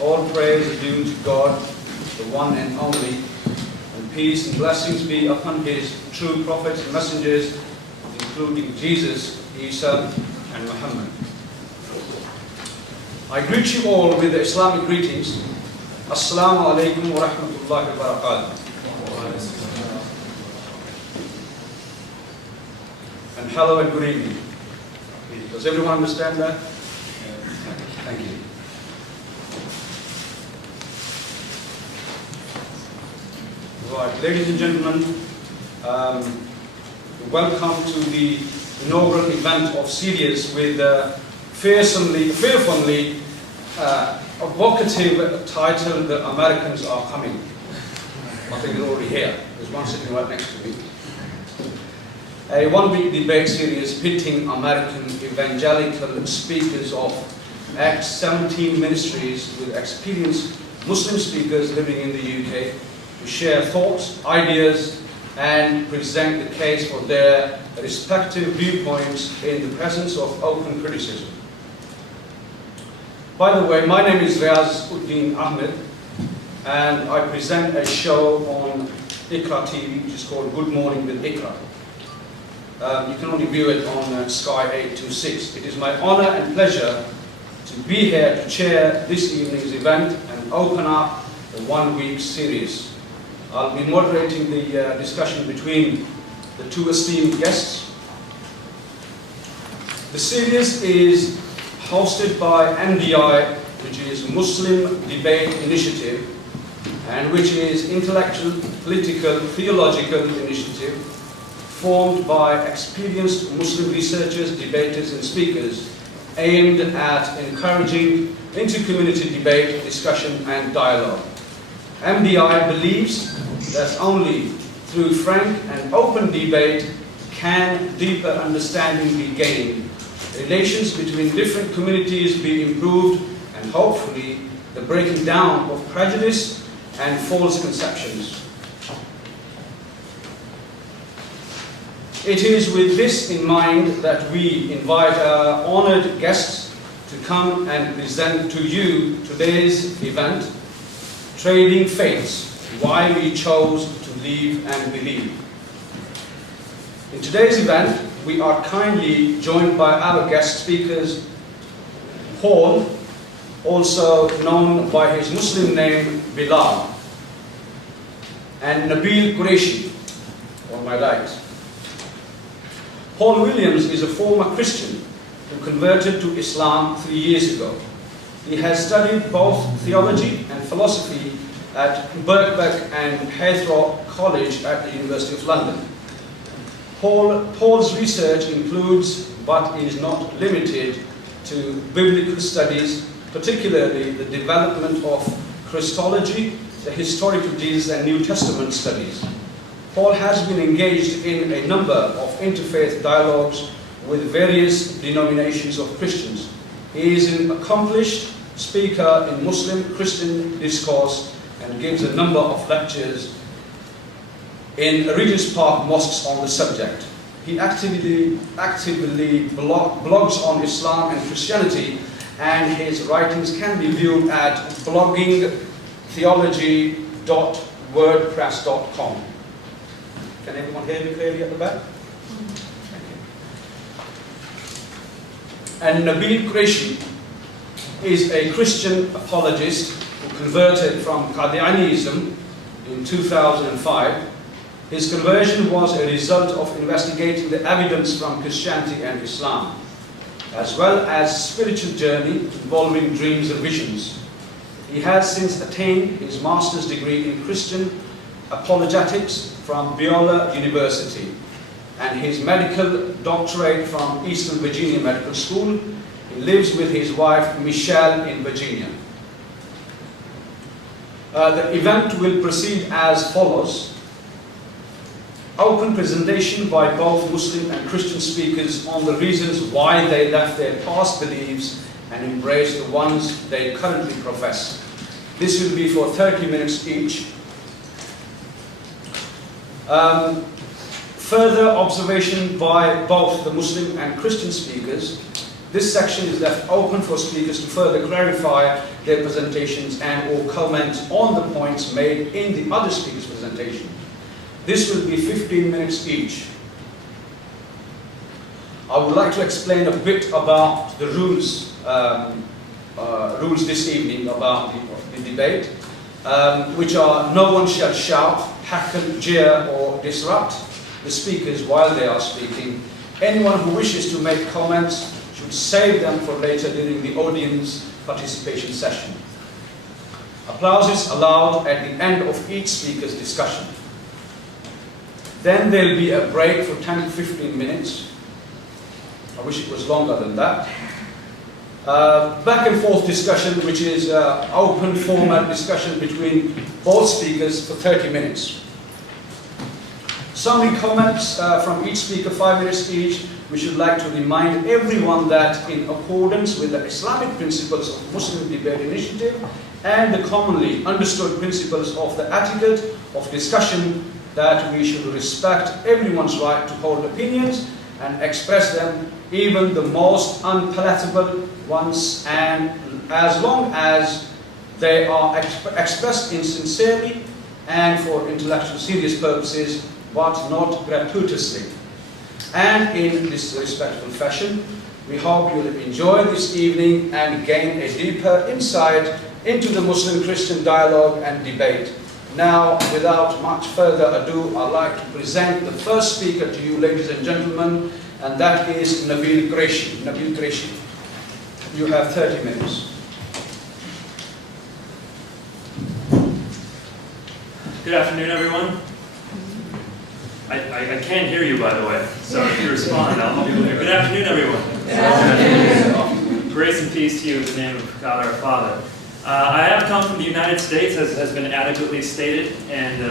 All praise is due to God, the one and only, and peace and blessings be upon His true prophets and messengers, including Jesus, Isa, and Muhammad. I greet you all with the Islamic greetings. Assalamu alaikum wa rahmatullahi wa barakatuh. And hello and good evening. Does everyone understand that? Thank you. Right, ladies and gentlemen, welcome to the inaugural event of series with fearfully evocative title, The Americans Are Coming. I think they're already here. There's one sitting right next to me. A one-week debate series pitting American evangelical speakers of Acts 17 ministries with experienced Muslim speakers living in the UK to share thoughts, ideas, and present the case for their respective viewpoints in the presence of open criticism. By the way, my name is Riaz Uddin Ahmed, and I present a show on Iqra TV, which is called Good Morning with Iqra. You can only view it on Sky 826. It is my honor and pleasure to be here to chair this evening's event and open up the one-week series. I'll be moderating the discussion between the two esteemed guests. The series is hosted by MDI, which is Muslim Debate Initiative, and which is intellectual, political, theological initiative formed by experienced Muslim researchers, debaters, and speakers aimed at encouraging inter-community debate, discussion, and dialogue. MDI believes that only through frank and open debate can deeper understanding be gained, relations between different communities be improved, and hopefully the breaking down of prejudice and false conceptions. It is with this in mind that we invite our honored guests to come and present to you today's event, Trading Faiths, Why We Chose to Live and Believe. In today's event, we are kindly joined by our guest speakers, Paul, also known by his Muslim name Bilal, and Nabil Qureshi, on my right. Paul Williams is a former Christian who converted to Islam 3 years ago. He has studied both theology and philosophy at Birkbeck and Heathrow College at the University of London. Paul's research includes, but is not limited to, biblical studies, particularly the development of Christology, the historical Jesus and New Testament studies. Paul has been engaged in a number of interfaith dialogues with various denominations of Christians. He is an accomplished speaker in Muslim-Christian discourse and gives a number of lectures in Regent's Park mosques on the subject. He actively blogs on Islam and Christianity, and his writings can be viewed at bloggingtheology.wordpress.com. Can everyone hear me clearly at the back? Thank you. And Nabil Qureshi is a Christian apologist who converted from Qadianism in 2005. His conversion was a result of investigating the evidence from Christianity and Islam, as well as spiritual journey involving dreams and visions. He has since attained his master's degree in Christian apologetics from Biola University and his medical doctorate from Eastern Virginia Medical School. He lives with his wife Michelle in Virginia. The event will proceed as follows. Open presentation by both Muslim and Christian speakers on the reasons why they left their past beliefs and embraced the ones they currently profess. This will be for 30 minutes each. Further observation by both the Muslim and Christian speakers. This section is left open for speakers to further clarify their presentations and or comment on the points made in the other speaker's presentation. This will be 15 minutes each. I would like to explain a bit about the rules this evening about the debate, which are: no one shall shout, heckle, jeer or disrupt the speakers while they are speaking. Anyone who wishes to make comments should save them for later during the audience participation session. Applause is allowed at the end of each speaker's discussion. Then there will be a break for 10 to 15 minutes. I wish it was longer than that. Back and forth discussion, which is open format discussion between both speakers for 30 minutes. Summary comments from each speaker, 5 minutes each. We should like to remind everyone that in accordance with the Islamic principles of Muslim Debate Initiative and the commonly understood principles of the etiquette of discussion, that we should respect everyone's right to hold opinions and express them, even the most unpalatable ones, and as long as they are expressed insincerely and for intellectual serious purposes, but not gratuitously. And in this respectful fashion, we hope you'll enjoy this evening and gain a deeper insight into the Muslim-Christian dialogue and debate. Now, without much further ado, I'd like to present the first speaker to you, ladies and gentlemen, and that is Nabil Qureshi. Nabil Qureshi, you have 30 minutes. Good afternoon, everyone. I can't hear you, by the way, so if you respond, I'll help you hear. Good afternoon, everyone. Good afternoon. Grace and peace to you in the name of God our Father. I have come from the United States, as has been adequately stated, and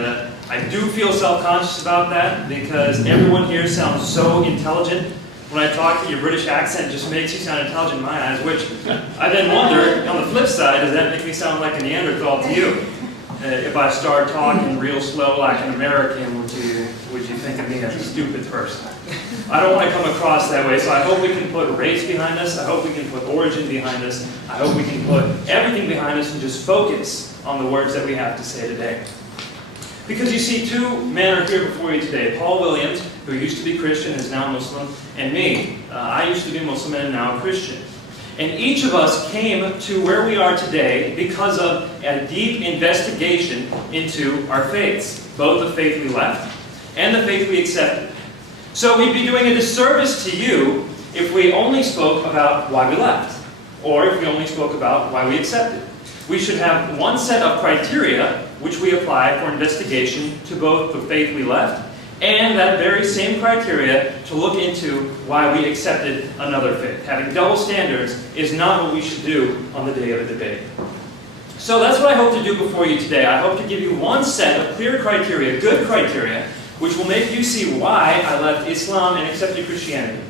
I do feel self-conscious about that because everyone here sounds so intelligent. When I talk to your British accent, it just makes you sound intelligent in my eyes, which I then wonder, on the flip side, does that make me sound like a Neanderthal to you? If I start talking real slow like an American, would you think of me as a stupid person? I don't want to come across that way, so I hope we can put race behind us. I hope we can put origin behind us. I hope we can put everything behind us and just focus on the words that we have to say today. Because you see, two men are here before you today. Paul Williams, who used to be Christian and is now Muslim, and me. I used to be Muslim and am now a Christian. And each of us came to where we are today because of a deep investigation into our faiths, both the faith we left and the faith we accepted. So we'd be doing a disservice to you if we only spoke about why we left, or if we only spoke about why we accepted. We should have one set of criteria which we apply for investigation to both the faith we left and that very same criteria to look into why we accepted another faith. Having double standards is not what we should do on the day of a debate. So that's what I hope to do before you today. I hope to give you one set of clear criteria, good criteria, which will make you see why I left Islam and accepted Christianity.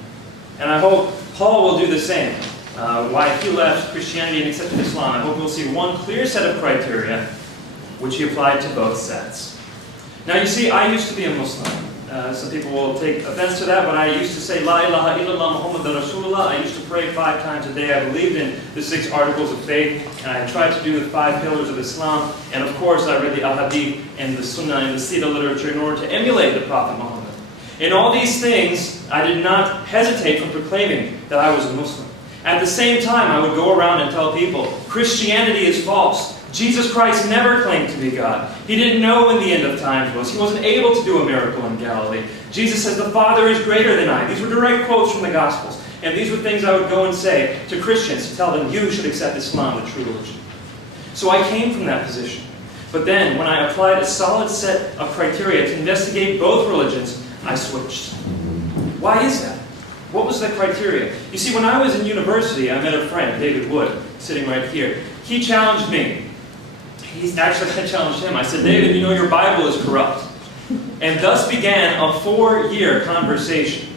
And I hope Paul will do the same. Why he left Christianity and accepted Islam. I hope you'll see one clear set of criteria which he applied to both sets. Now you see, I used to be a Muslim. Some people will take offense to that, but I used to say, La ilaha illallah Muhammadur Rasulullah. I used to pray 5 times a day. I believed in the 6 articles of faith, and I tried to do the 5 pillars of Islam. And of course, I read the Al-Hadith and the Sunnah and the Sira literature in order to emulate the Prophet Muhammad. In all these things, I did not hesitate from proclaiming that I was a Muslim. At the same time, I would go around and tell people, Christianity is false. Jesus Christ never claimed to be God. He didn't know when the end of times was. He wasn't able to do a miracle in Galilee. Jesus says, the Father is greater than I. These were direct quotes from the Gospels. And these were things I would go and say to Christians to tell them, you should accept Islam, the true religion. So I came from that position. But then, when I applied a solid set of criteria to investigate both religions, I switched. Why is that? What was the criteria? You see, when I was in university, I met a friend, David Wood, sitting right here. He challenged me. I challenged him. I said, David, you know your Bible is corrupt. And thus began a 4-year conversation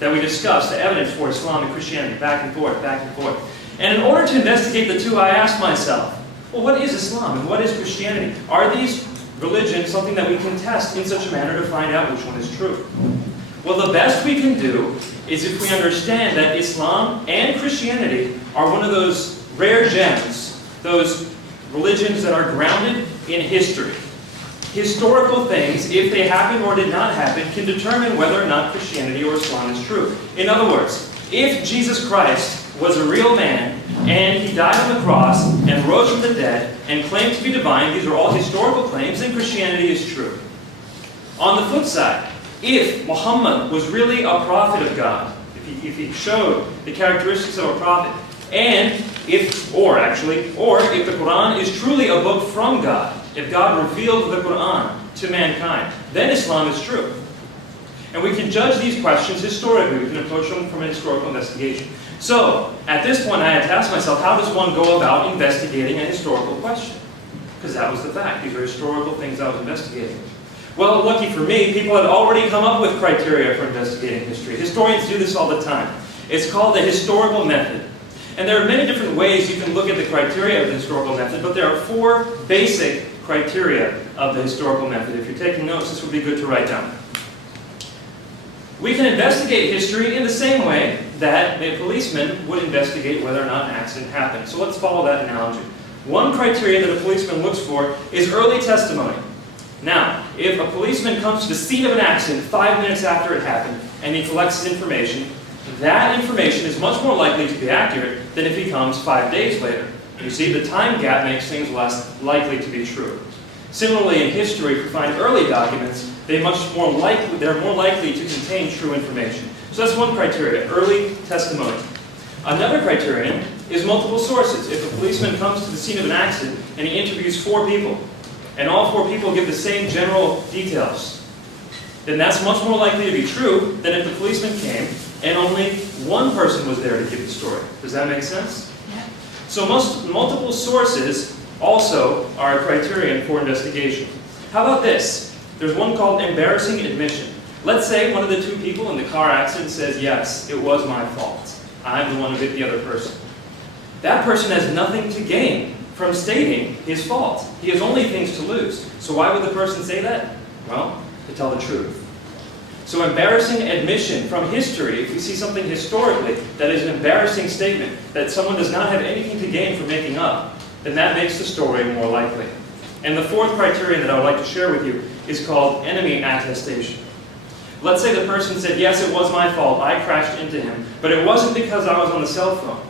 that we discussed the evidence for Islam and Christianity, back and forth, back and forth. And in order to investigate the two, I asked myself, well, what is Islam and what is Christianity? Are these religions something that we can test in such a manner to find out which one is true? Well, the best we can do is if we understand that Islam and Christianity are one of those rare gems those religions that are grounded in history. Historical things, if they happened or did not happen, can determine whether or not Christianity or Islam is true. In other words, if Jesus Christ was a real man, and he died on the cross, and rose from the dead, and claimed to be divine, these are all historical claims, then Christianity is true. On the flip side, if Muhammad was really a prophet of God, if he showed the characteristics of a prophet, and if the Quran is truly a book from God, if God revealed the Quran to mankind, then Islam is true. And we can judge these questions historically. We can approach them from a historical investigation. So, at this point, I had to ask myself, how does one go about investigating a historical question? Because that was the fact. These are historical things I was investigating. Well, lucky for me, people had already come up with criteria for investigating history. Historians do this all the time. It's called the historical method. And there are many different ways you can look at the criteria of the historical method, but there are 4 basic criteria of the historical method. If you're taking notes, this would be good to write down. We can investigate history in the same way that a policeman would investigate whether or not an accident happened. So let's follow that analogy. One criteria that a policeman looks for is early testimony. Now, if a policeman comes to the scene of an accident 5 minutes after it happened and he collects information, that information is much more likely to be accurate than if he comes 5 days later. You see, the time gap makes things less likely to be true. Similarly, in history, if we find early documents, they're more likely to contain true information. So that's one criteria, early testimony. Another criterion is multiple sources. If a policeman comes to the scene of an accident and he interviews 4 people, and all 4 people give the same general details, then that's much more likely to be true than if the policeman came and only one person was there to give the story. Does that make sense? Yeah. So multiple sources also are a criterion for investigation. How about this? There's one called embarrassing admission. Let's say one of the 2 people in the car accident says, yes, it was my fault. I'm the one who hit the other person. That person has nothing to gain from stating his fault. He has only things to lose. So why would the person say that? Well, to tell the truth. So embarrassing admission from history, if we see something historically that is an embarrassing statement that someone does not have anything to gain from making up, then that makes the story more likely. And the 4th criterion that I would like to share with you is called enemy attestation. Let's say the person said, yes, it was my fault, I crashed into him, but it wasn't because I was on the cell phone.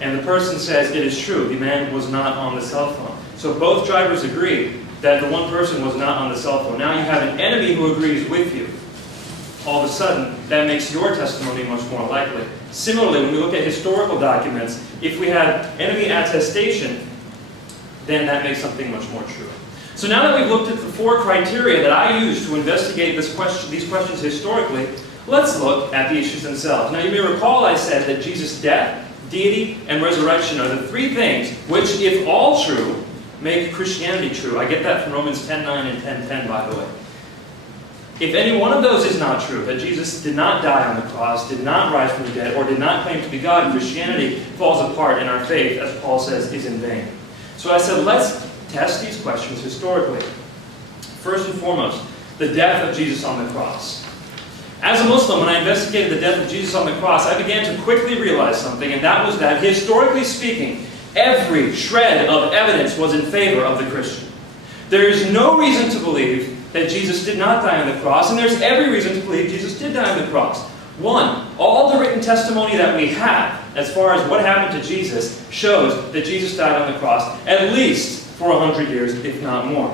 And the person says, it is true, the man was not on the cell phone. So both drivers agree that the one person was not on the cell phone. Now you have an enemy who agrees with you. All of a sudden, that makes your testimony much more likely. Similarly, when we look at historical documents, if we have enemy attestation, then that makes something much more true. So now that we've looked at the 4 criteria that I use to investigate these questions historically, let's look at the issues themselves. Now you may recall I said that Jesus' death, deity, and resurrection are the 3 things which, if all true, make Christianity true. I get that from Romans 10:9 and 10:10, by the way. If any one of those is not true, that Jesus did not die on the cross, did not rise from the dead, or did not claim to be God, Christianity falls apart and our faith, as Paul says, is in vain. So I said, let's test these questions historically. First and foremost, the death of Jesus on the cross. As a Muslim, when I investigated the death of Jesus on the cross, I began to quickly realize something, and that was that, historically speaking, every shred of evidence was in favor of the Christian. There is no reason to believe that Jesus did not die on the cross, and there's every reason to believe Jesus did die on the cross. 1, all the written testimony that we have, as far as what happened to Jesus, shows that Jesus died on the cross at least for 100 years, if not more.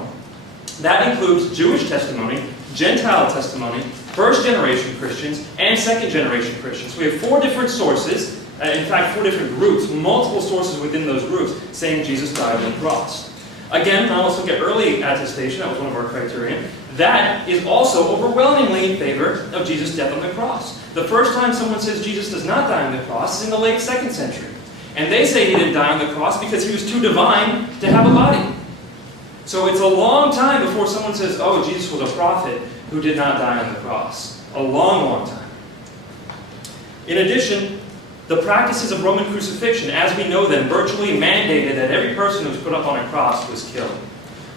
That includes Jewish testimony, Gentile testimony, first-generation Christians, and second-generation Christians. We have 4 different sources, in fact 4 different groups, multiple sources within those groups, saying Jesus died on the cross. Again, now let's look at early attestation, that was one of our criteria. That is also overwhelmingly in favor of Jesus' death on the cross. The first time someone says Jesus does not die on the cross is in the late 2nd century. And they say he didn't die on the cross because he was too divine to have a body. So it's a long time before someone says, oh, Jesus was a prophet who did not die on the cross. A long, long time. In addition, the practices of Roman crucifixion, as we know them, virtually mandated that every person who was put up on a cross was killed.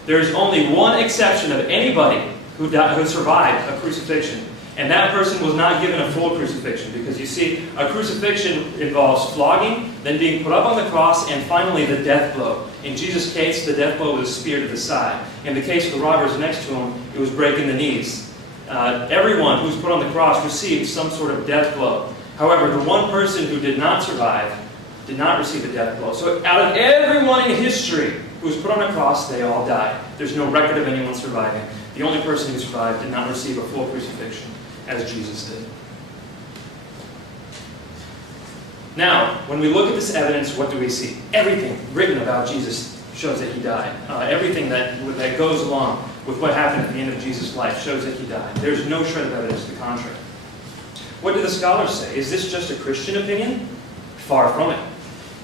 There is only one exception of anybody who survived a crucifixion, And that person was not given a full crucifixion, because you see, a crucifixion involves flogging, then being put up on the cross, and finally the death blow. In Jesus' case, the death blow was a spear to the side. In the case of the robbers next to him, it was breaking the knees. Everyone who was put on the cross received some sort of death blow. However, the one person who did not survive did not receive a death blow. So out of everyone in history who was put on a cross, they all died. There's no record of anyone surviving. The only person who survived did not receive a full crucifixion, as Jesus did. Now, when we look at this evidence, what do we see? Everything written about Jesus shows that he died. Everything that goes along with what happened at the end of Jesus' life shows that he died. There's no shred of evidence to the contrary. What do the scholars say? Is this just a Christian opinion? Far from it.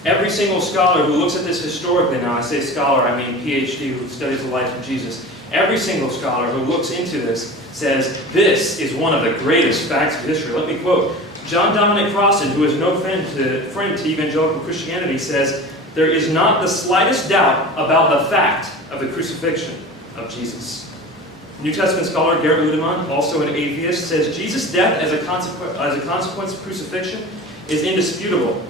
Every single scholar who looks at this historically, now I say scholar, I mean PhD, who studies the life of Jesus, every single scholar who looks into this says, this is one of the greatest facts of history. Let me quote. John Dominic Crossan, who is no friend to evangelical Christianity, says, there is not the slightest doubt about the fact of the crucifixion of Jesus. New Testament scholar Gerrit Ludemann, also an atheist, says Jesus' death as a consequence of crucifixion is indisputable.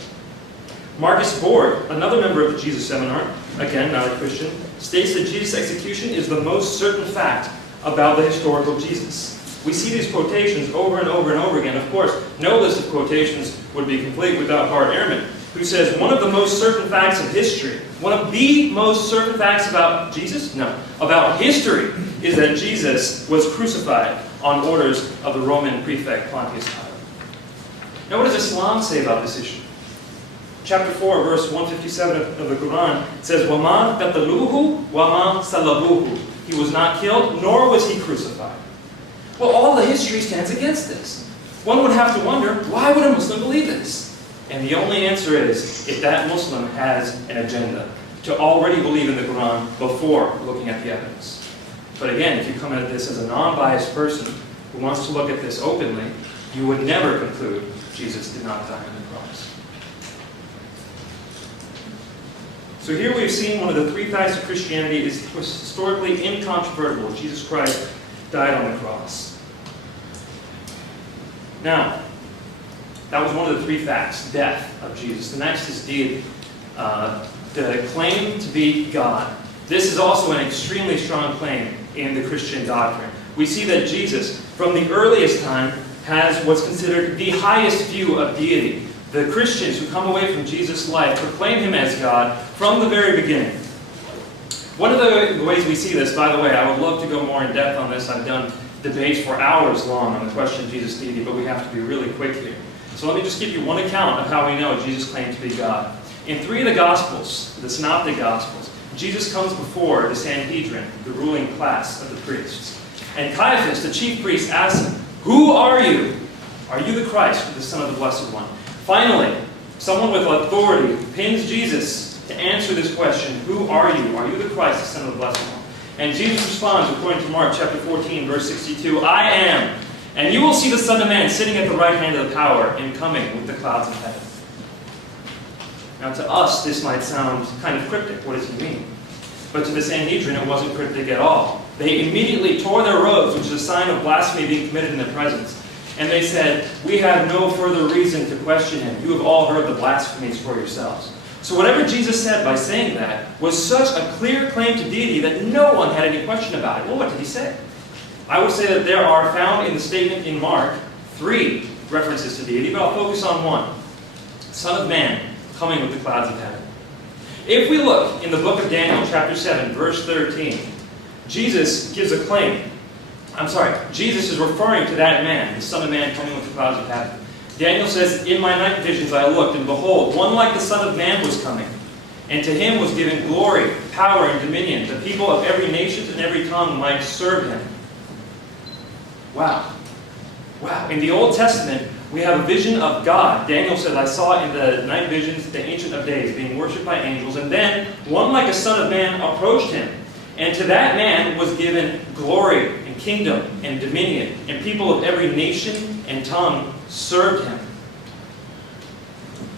Marcus Borg, another member of the Jesus Seminar, again not a Christian, states that Jesus' execution is the most certain fact about the historical Jesus. We see these quotations over and over and over again. Of course, no list of quotations would be complete without Bart Ehrman, who says one of the most certain facts of history, one of the most certain facts about Jesus? No, about history, is that Jesus was crucified on orders of the Roman prefect Pontius Pilate. Now what does Islam say about this issue? Chapter 4, verse 157 of the Quran says, وَمَا قَتَلُوهُ وَمَا صَلَبُوهُ. He was not killed, nor was he crucified. Well, all the history stands against this. One would have to wonder, why would a Muslim believe this? And the only answer is, if that Muslim has an agenda, to already believe in the Quran before looking at the evidence. But again, if you come at this as a non-biased person who wants to look at this openly, you would never conclude Jesus did not die on the cross. So here we've seen one of the three facts of Christianity was historically incontrovertible. Jesus Christ died on the cross. Now, that was one of the three facts, death of Jesus. The next is deity. The claim to be God. This is also an extremely strong claim in the Christian doctrine. We see that Jesus, from the earliest time, has what's considered the highest view of deity. The Christians who come away from Jesus' life proclaim him as God from the very beginning. One of the ways we see this, by the way, I would love to go more in depth on this. I've done debates for hours long on the question of Jesus' deity, but we have to be really quick here. So let me just give you one account of how we know Jesus claimed to be God. In three of the Gospels, the Synoptic Gospels, Jesus comes before the Sanhedrin, the ruling class of the priests. And Caiaphas, the chief priest, asks him, "Who are you? Are you the Christ, the Son of the Blessed One?" Finally, someone with authority pins Jesus to answer this question, "Who are you? Are you the Christ, the Son of the Blessed One?" And Jesus responds, according to Mark chapter 14, verse 62, "I am, and you will see the Son of Man sitting at the right hand of the power and coming with the clouds of heaven." Now to us, this might sound kind of cryptic. What does he mean? But to the Sanhedrin, it wasn't cryptic at all. They immediately tore their robes, which is a sign of blasphemy being committed in their presence. And they said, "We have no further reason to question him. You have all heard the blasphemies for yourselves." So whatever Jesus said by saying that was such a clear claim to deity that no one had any question about it. Well, what did he say? I would say that there are found in the statement in Mark 3 references to deity, but I'll focus on one. Son of Man coming with the clouds of heaven. If we look in the book of Daniel chapter 7 verse 13, Jesus gives a claim. Jesus is referring to that man, the Son of Man coming with the clouds of heaven. Daniel says, "In my night visions I looked, and behold, one like the Son of Man was coming. And to him was given glory, power, and dominion. The people of every nation and every tongue might serve him." Wow. Wow. In the Old Testament, we have a vision of God. Daniel said, "I saw in the night visions the Ancient of Days being worshipped by angels. And then one like a Son of Man approached him. And to that man was given glory and kingdom and dominion. And people of every nation and tongue served him."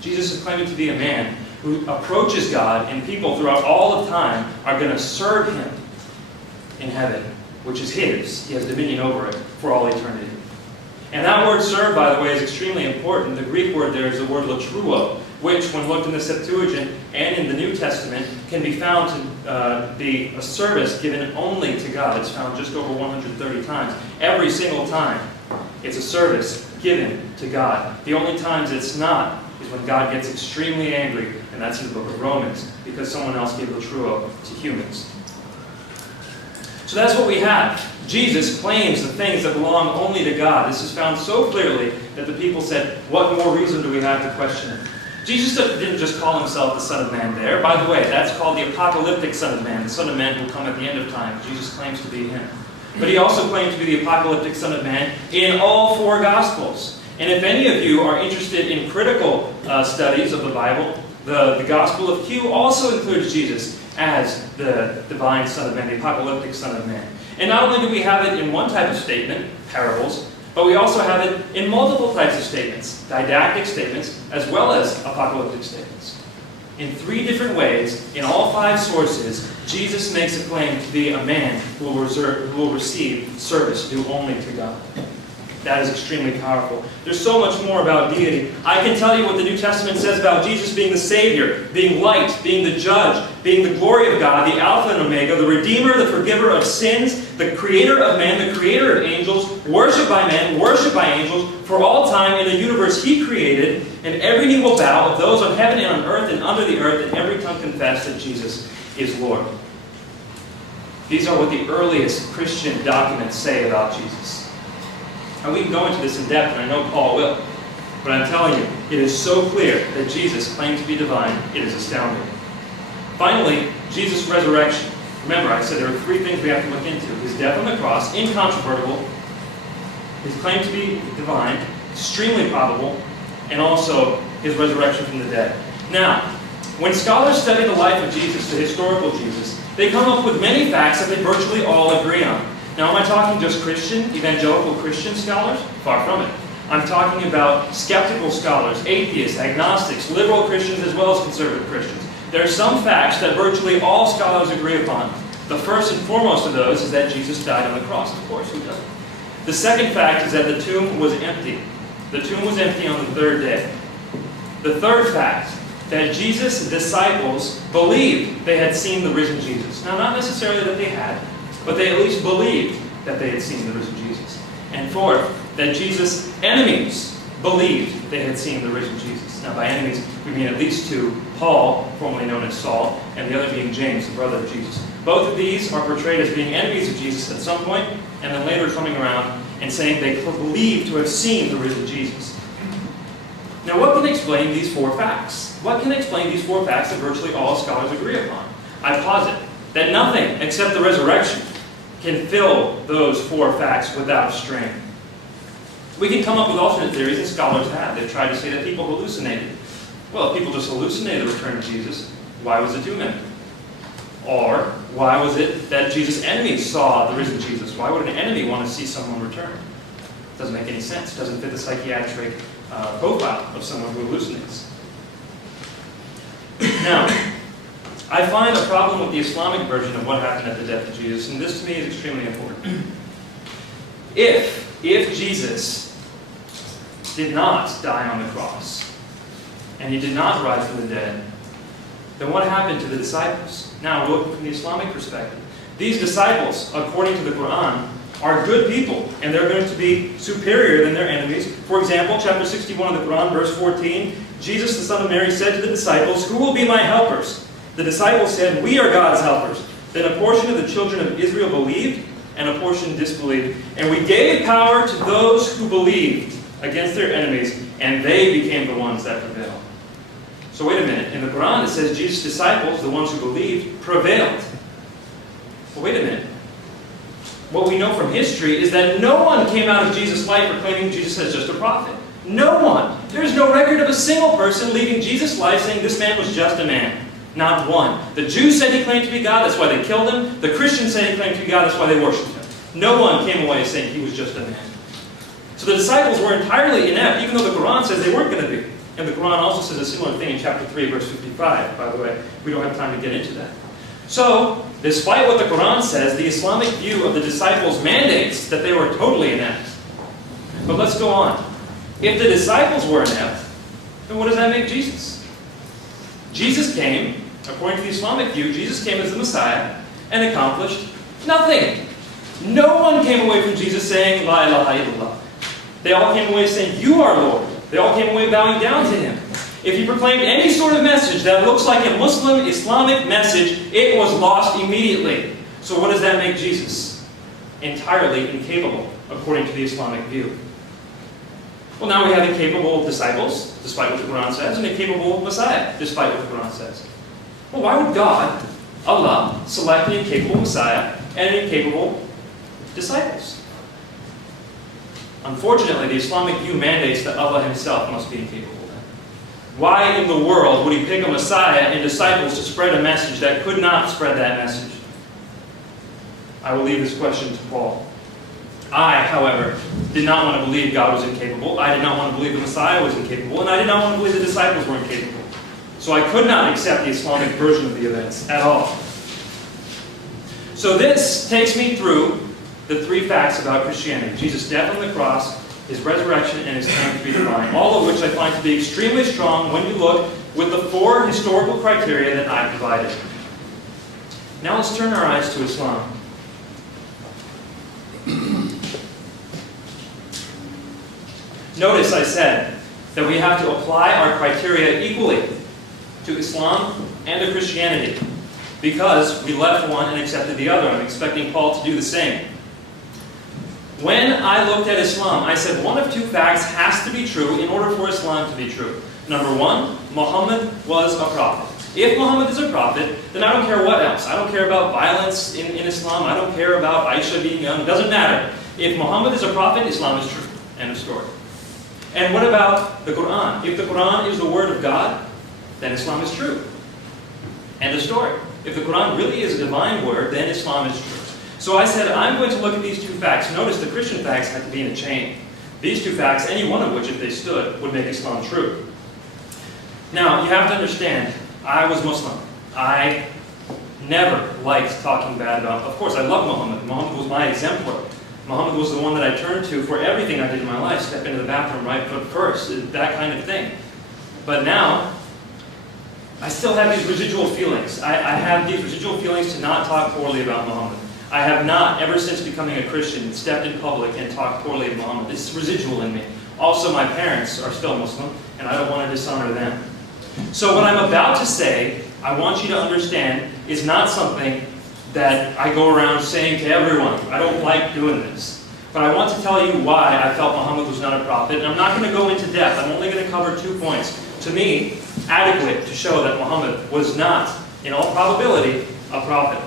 Jesus is claiming to be a man who approaches God, and people throughout all of time are going to serve him in heaven, which is his. He has dominion over it for all eternity. And that word serve, by the way, is extremely important. The Greek word there is the word latruo, which, when looked in the Septuagint and in the New Testament, can be found to be a service given only to God. It's found just over 130 times. Every single time, it's a service given to God. The only times it's not is when God gets extremely angry, and that's in the book of Romans, because someone else gave latruo to humans. So that's what we have. Jesus claims the things that belong only to God. This is found so clearly that the people said, what more reason do we have to question him? Jesus didn't just call himself the Son of Man there. By the way, that's called the apocalyptic Son of Man. The Son of Man will come at the end of time. Jesus claims to be him. But he also claims to be the apocalyptic Son of Man in all four Gospels. And if any of you are interested in critical studies of the Bible, the Gospel of Q also includes Jesus as the divine Son of Man, the apocalyptic Son of Man. And not only do we have it in one type of statement, parables, but we also have it in multiple types of statements, didactic statements, as well as apocalyptic statements. In three different ways, in all five sources, Jesus makes a claim to be a man who will receive service due only to God. That is extremely powerful. There's so much more about deity. I can tell you what the New Testament says about Jesus being the Savior, being light, being the judge, being the glory of God, the Alpha and Omega, the Redeemer, the forgiver of sins, the creator of man, the creator of angels, worshipped by men, worshipped by angels, for all time in the universe he created, and every knee will bow of those on heaven and on earth and under the earth, and every tongue confess that Jesus is Lord. These are what the earliest Christian documents say about Jesus. And we can go into this in depth, and I know Paul will. But I'm telling you, it is so clear that Jesus claimed to be divine, it is astounding. Finally, Jesus' resurrection. Remember, I said there are three things we have to look into. His death on the cross, incontrovertible. His claim to be divine, extremely probable. And also, his resurrection from the dead. Now, when scholars study the life of Jesus, the historical Jesus, they come up with many facts that they virtually all agree on. Now, am I talking just Christian, evangelical Christian scholars? Far from it. I'm talking about skeptical scholars, atheists, agnostics, liberal Christians, as well as conservative Christians. There are some facts that virtually all scholars agree upon. The first and foremost of those is that Jesus died on the cross. Of course, who doesn't? The second fact is that the tomb was empty. The tomb was empty on the third day. The third fact, that Jesus' disciples believed they had seen the risen Jesus. Now, not necessarily that they had, but they at least believed that they had seen the risen Jesus. And fourth, that Jesus' enemies believed they had seen the risen Jesus. Now, by enemies, we mean at least two, Paul, formerly known as Saul, and the other being James, the brother of Jesus. Both of these are portrayed as being enemies of Jesus at some point, and then later coming around and saying they believed to have seen the risen Jesus. Now, what can explain these four facts? What can explain these four facts that virtually all scholars agree upon? I posit that nothing except the resurrection can fill those four facts without strain. We can come up with alternate theories, and scholars have. They've tried to say that people hallucinated. Well, if people just hallucinated the return of Jesus, why was the tomb empty? Or, why was it that Jesus' enemies saw the risen Jesus? Why would an enemy want to see someone return? It doesn't make any sense. It doesn't fit the psychiatric profile of someone who hallucinates. Now, I find a problem with the Islamic version of what happened at the death of Jesus, and this to me is extremely important. If Jesus did not die on the cross, and he did not rise from the dead, then what happened to the disciples? Now, look from the Islamic perspective. These disciples, according to the Quran, are good people, and they're going to be superior than their enemies. For example, chapter 61 of the Quran, verse 14, Jesus, the son of Mary, said to the disciples, "Who will be my helpers?" The disciples said, "We are God's helpers." Then a portion of the children of Israel believed, and a portion disbelieved. And we gave power to those who believed against their enemies, and they became the ones that prevailed. So wait a minute. In the Quran it says Jesus' disciples, the ones who believed, prevailed. Well, wait a minute. What we know from history is that no one came out of Jesus' life proclaiming Jesus as just a prophet. No one. There's no record of a single person leaving Jesus' life saying this man was just a man. Not one. The Jews said he claimed to be God, that's why they killed him. The Christians said he claimed to be God, that's why they worshipped him. No one came away saying he was just a man. So the disciples were entirely inept, even though the Quran says they weren't going to be. And the Quran also says a similar thing in chapter 3, verse 55. By the way, we don't have time to get into that. So, despite what the Quran says, the Islamic view of the disciples mandates that they were totally inept. But let's go on. If the disciples were inept, then what does that make Jesus? Jesus came, according to the Islamic view, Jesus came as the Messiah and accomplished nothing. No one came away from Jesus saying, La ilaha illallah. They all came away saying, You are Lord. They all came away bowing down to Him. If He proclaimed any sort of message that looks like a Muslim Islamic message, it was lost immediately. So what does that make Jesus? Entirely incapable, according to the Islamic view. Well, now we have incapable disciples, despite what the Quran says, and incapable Messiah, despite what the Quran says. Well, why would God, Allah, select an incapable Messiah and incapable disciples? Unfortunately, the Islamic view mandates that Allah Himself must be incapable. Why in the world would He pick a Messiah and disciples to spread a message that could not spread that message? I will leave this question to Paul. I, however, did not want to believe God was incapable. I did not want to believe the Messiah was incapable. And I did not want to believe the disciples were incapable. So I could not accept the Islamic version of the events at all. So this takes me through the three facts about Christianity: Jesus' death on the cross, His resurrection, and His claim to be divine. All of which I find to be extremely strong when you look with the four historical criteria that I provided. Now let's turn our eyes to Islam. Notice I said that we have to apply our criteria equally to Islam and to Christianity, because we left one and accepted the other. I'm expecting Paul to do the same. When I looked at Islam, I said one of two facts has to be true in order for Islam to be true. Number one, Muhammad was a prophet. If Muhammad is a prophet, then I don't care what else. I don't care about violence in Islam. I don't care about Aisha being young. It doesn't matter. If Muhammad is a prophet, Islam is true. End of story. And what about the Quran? If the Quran is the word of God, then Islam is true. End of story. If the Quran really is a divine word, then Islam is true. So I said, I'm going to look at these two facts. Notice the Christian facts had to be in a chain. These two facts, any one of which, if they stood, would make Islam true. Now, you have to understand, I was Muslim. I never liked talking bad about, of course, I love Muhammad. Muhammad was my exemplar. Muhammad was the one that I turned to for everything I did in my life. Step into the bathroom, right foot first, that kind of thing. But now, I still have these residual feelings. I have these residual feelings to not talk poorly about Muhammad. I have not, ever since becoming a Christian, stepped in public and talked poorly of Muhammad. This is residual in me. Also, my parents are still Muslim, and I don't want to dishonor them. So what I'm about to say, I want you to understand, is not something that I go around saying to everyone. I don't like doing this. But I want to tell you why I felt Muhammad was not a prophet, and I'm not going to go into depth. I'm only going to cover 2 points, to me, adequate to show that Muhammad was not, in all probability, a prophet.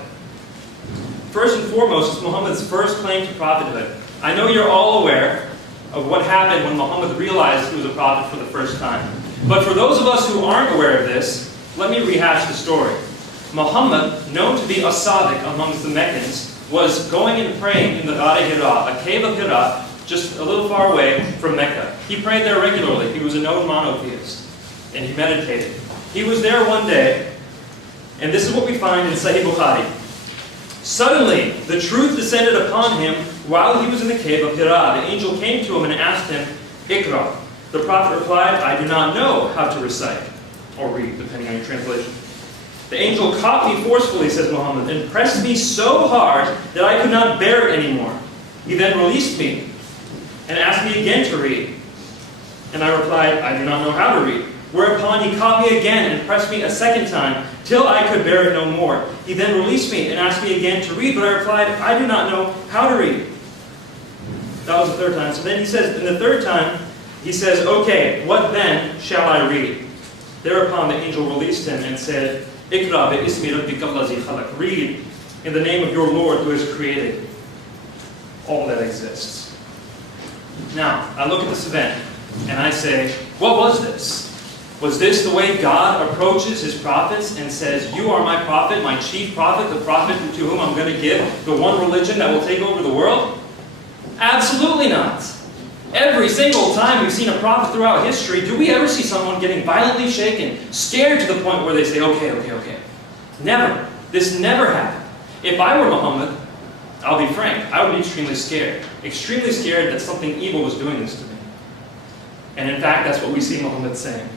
First and foremost, it's Muhammad's first claim to prophethood. I know you're all aware of what happened when Muhammad realized he was a prophet for the first time. But for those of us who aren't aware of this, let me rehash the story. Muhammad, known to be a Sadiq amongst the Meccans, was going and praying in the Ghar Hira, a cave of Hira, just a little far away from Mecca. He prayed there regularly. He was a known monotheist, and he meditated. He was there one day, and this is what we find in Sahih Bukhari. Suddenly, the truth descended upon him while he was in the cave of Hira. The angel came to him and asked him, Iqra. The prophet replied, I do not know how to recite, or read, depending on your translation. The angel caught me forcefully, says Muhammad, and pressed me so hard that I could not bear it anymore. He then released me and asked me again to read. And I replied, I do not know how to read. Whereupon he caught me again and pressed me a second time, till I could bear it no more. He then released me and asked me again to read, but I replied, I do not know how to read. That was the third time. So then he says, in the third time, he says, okay, what then shall I read? Thereupon the angel released him and said, Iqra bi-ismi rabbika allazi khalaq. Read in the name of your Lord who has created all that exists. Now, I look at this event and I say, what was this? Was this the way God approaches His prophets and says, you are my prophet, my chief prophet, the prophet to whom I'm going to give the one religion that will take over the world? Absolutely not. Every single time we've seen a prophet throughout history, do we ever see someone getting violently shaken, scared to the point where they say, okay. Never. This never happened. If I were Muhammad, I'll be frank, I would be extremely scared. Extremely scared that something evil was doing this to me. And in fact, that's what we see Muhammad saying.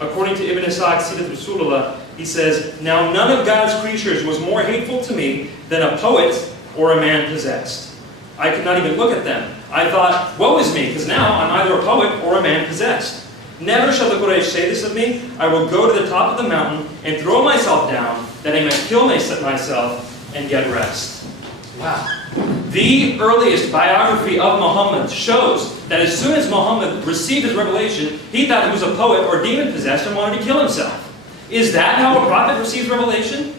According to Ibn Ishaq, Sirat Rasulullah, he says, "Now none of God's creatures was more hateful to me than a poet or a man possessed. I could not even look at them. I thought, woe is me, because now I'm either a poet or a man possessed. Never shall the Quraysh say this of me. I will go to the top of the mountain and throw myself down, that I may kill myself and get rest." Wow. The earliest biography of Muhammad shows that as soon as Muhammad received his revelation, he thought he was a poet or demon-possessed and wanted to kill himself. Is that how a prophet receives revelation?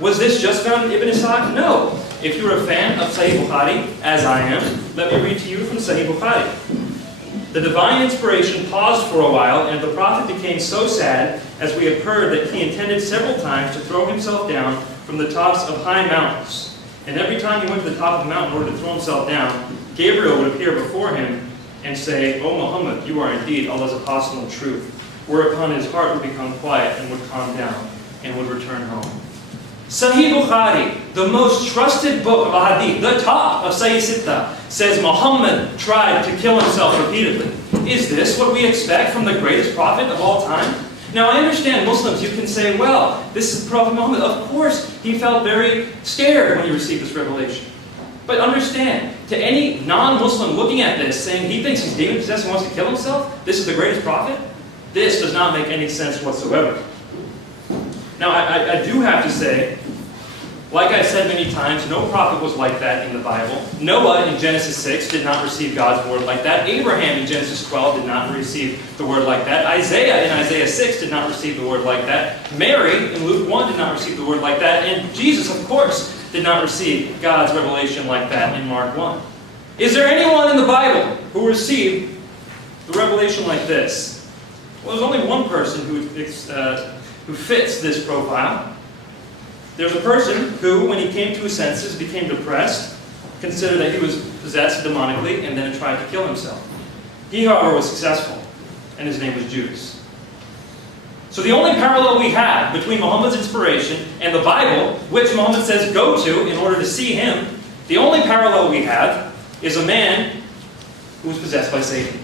Was this just found in Ibn Ishaq? No. If you're a fan of Sahih Bukhari, as I am, let me read to you from Sahih Bukhari. "The divine inspiration paused for a while, and the prophet became so sad, as we have heard, that he intended several times to throw himself down from the tops of high mountains. And every time he went to the top of the mountain in order to throw himself down, Gabriel would appear before him and say, 'O Muhammad, you are indeed Allah's apostle in truth,' whereupon his heart would become quiet and would calm down and would return home." Sahih Bukhari, the most trusted book of hadith, the top of Sahih Sitta, says Muhammad tried to kill himself repeatedly. Is this what we expect from the greatest prophet of all time? Now, I understand Muslims, you can say, well, this is Prophet Muhammad. Of course, he felt very scared when he received this revelation. But understand, to any non-Muslim looking at this, saying he thinks he's demon-possessed and wants to kill himself, this is the greatest prophet? This does not make any sense whatsoever. Now, I do have to say, like I've said many times, no prophet was like that in the Bible. Noah in Genesis 6 did not receive God's word like that. Abraham in Genesis 12 did not receive the word like that. Isaiah in Isaiah 6 did not receive the word like that. Mary in Luke 1 did not receive the word like that. And Jesus, of course, did not receive God's revelation like that in Mark 1. Is there anyone in the Bible who received the revelation like this? Well, there's only one person who fits this profile. There's a person who, when he came to his senses, became depressed, considered that he was possessed demonically, and then tried to kill himself. He, however, was successful, and his name was Judas. So the only parallel we have between Muhammad's inspiration and the Bible, which Muhammad says go to in order to see him, the only parallel we have is a man who was possessed by Satan.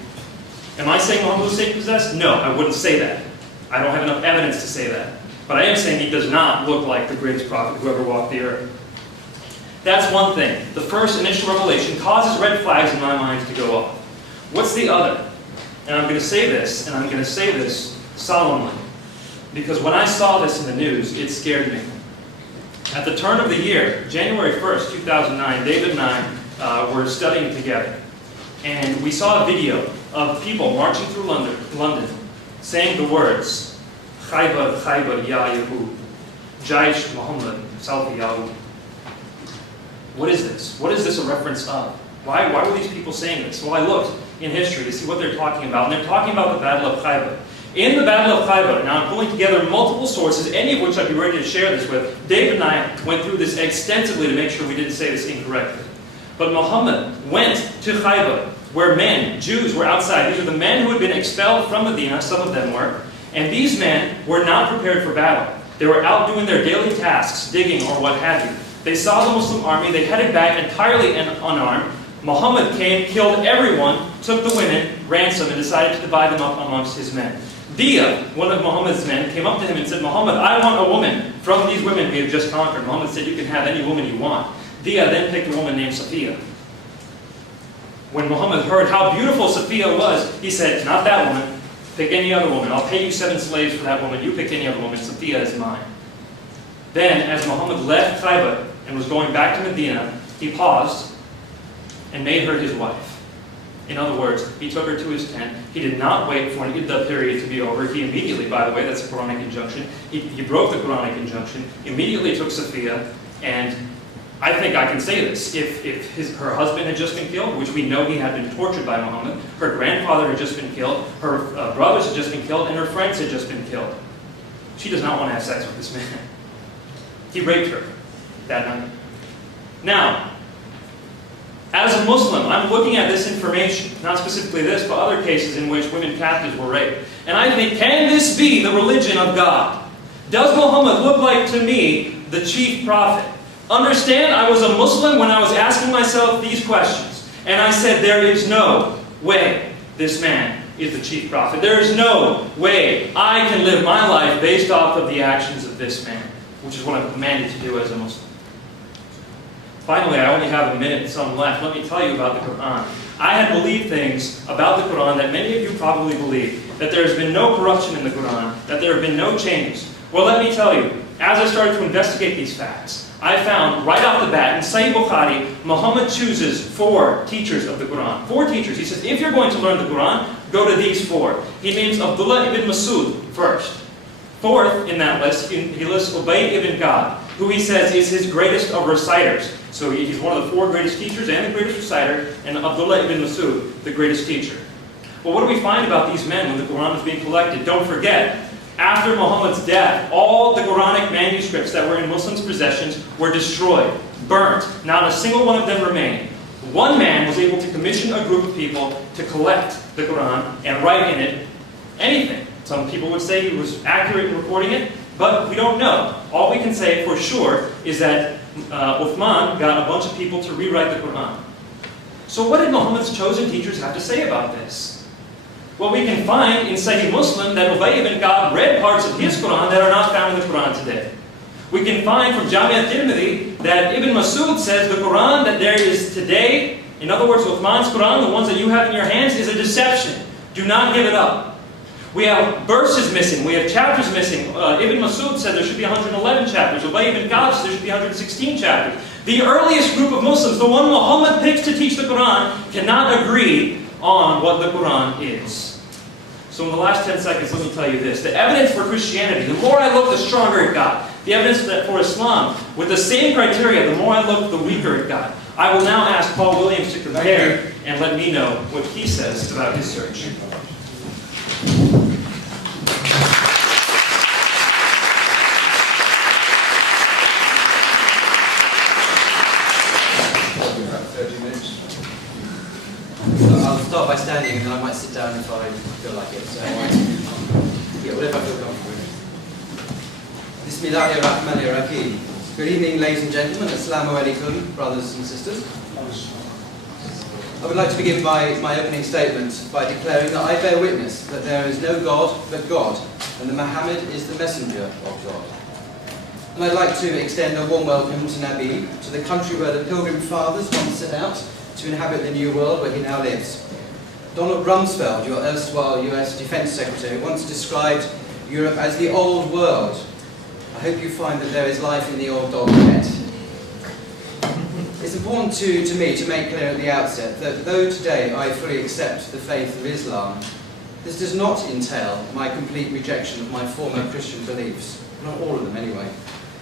Am I saying Muhammad was Satan-possessed? No, I wouldn't say that. I don't have enough evidence to say that. But I am saying he does not look like the greatest prophet who ever walked the earth. That's one thing. The first initial revelation causes red flags in my mind to go off. What's the other? And I'm going to say this, and I'm going to say this solemnly, because when I saw this in the news, it scared me. At the turn of the year, January 1st, 2009, David and I were studying together. And we saw a video of people marching through London saying the words, "Khaybar, Khaybar, Ya Yahud, Jaish Muhammad, Salfi Yahud." What is this? What is this a reference of? Why were these people saying this? Well, I looked in history to see what they're talking about, and they're talking about the Battle of Khaybar. In the Battle of Khaybar, now I'm pulling together multiple sources, any of which I'd be ready to share this with. David and I went through this extensively to make sure we didn't say this incorrectly. But Muhammad went to Khaybar, where men, Jews, were outside. These are the men who had been expelled from Medina, some of them were. And these men were not prepared for battle. They were out doing their daily tasks, digging or what have you. They saw the Muslim army, they headed back entirely unarmed. Muhammad came, killed everyone, took the women, ransomed, and decided to divide them up amongst his men. Dia, one of Muhammad's men, came up to him and said, "Muhammad, I want a woman from these women we have just conquered." Muhammad said, "You can have any woman you want." Dia then picked a woman named Safiya. When Muhammad heard how beautiful Safiya was, he said, "Not that woman. Pick any other woman. I'll pay you 7 slaves for that woman. You pick any other woman. Safiya is mine." Then, as Muhammad left Khaybar and was going back to Medina, he paused and made her his wife. In other words, he took her to his tent. He did not wait for the period to be over. He immediately, by the way, that's a Quranic injunction, he broke the Quranic injunction, immediately took Safiya, and I think I can say this. If her husband had just been killed, which we know he had been tortured by Muhammad, her grandfather had just been killed, her brothers had just been killed, and her friends had just been killed. She does not want to have sex with this man. He raped her that night. Now, as a Muslim, I'm looking at this information, not specifically this, but other cases in which women captives were raped. And I think, can this be the religion of God? Does Muhammad look like, to me, the chief prophet? Understand, I was a Muslim when I was asking myself these questions. And I said, there is no way this man is the chief prophet. There is no way I can live my life based off of the actions of this man, which is what I'm commanded to do as a Muslim. Finally, I only have a minute and some left. Let me tell you about the Quran. I had believed things about the Quran that many of you probably believe. That there has been no corruption in the Quran. That there have been no changes. Well, let me tell you, as I started to investigate these facts, I found right off the bat in Sahih Bukhari, Muhammad chooses 4 teachers of the Quran. 4 teachers. He says, if you're going to learn the Quran, go to these 4. He names Abdullah ibn Masud first. 4th in that list, he lists Ubay ibn Ka'b, who he says is his greatest of reciters. So he's one of the 4 greatest teachers and the greatest reciter, and Abdullah ibn Masud, the greatest teacher. Well, what do we find about these men when the Quran was being collected? Don't forget, after Muhammad's death, all the Quranic manuscripts that were in Muslims' possessions were destroyed, burnt. Not a single one of them remained. One man was able to commission a group of people to collect the Quran and write in it anything. Some people would say he was accurate in recording it, but we don't know. All we can say for sure is that Uthman got a bunch of people to rewrite the Quran. So what did Muhammad's chosen teachers have to say about this? Well, we can find in Sahih Muslim that Ubay ibn Ka'b read parts of his Quran that are not found in the Quran today. We can find from Jami' al-Tirmidhi that Ibn Masud says the Quran that there is today, in other words, Uthman's Quran, the ones that you have in your hands, is a deception. Do not give it up. We have verses missing. We have chapters missing. Ibn Masud said there should be 111 chapters. Ubay ibn Ka'b said there should be 116 chapters. The earliest group of Muslims, the one Muhammad picks to teach the Quran, cannot agree on what the Quran is. So in the last 10 seconds, let me tell you this. The evidence for Christianity, the more I looked, the stronger it got. The evidence for Islam, with the same criteria, the more I looked, the weaker it got. I will now ask Paul Williams to compare and let me know what he says about his search. I'll start by standing and then I might sit down if I feel like it. So, yeah, whatever I feel comfortable with. Bismillahirrahmanirrahim. Good evening, ladies and gentlemen. Assalamu alaikum, brothers and sisters. I would like to begin my opening statement by declaring that I bear witness that there is no God but God, and that Muhammad is the messenger of God. And I'd like to extend a warm welcome to Nabi, to the country where the Pilgrim Fathers once set out to inhabit the new world where he now lives. Donald Rumsfeld, your erstwhile US Defense Secretary, once described Europe as the old world. I hope you find that there is life in the old dog yet. It's important to me to make clear at the outset that though today I fully accept the faith of Islam, this does not entail my complete rejection of my former Christian beliefs. Not all of them anyway.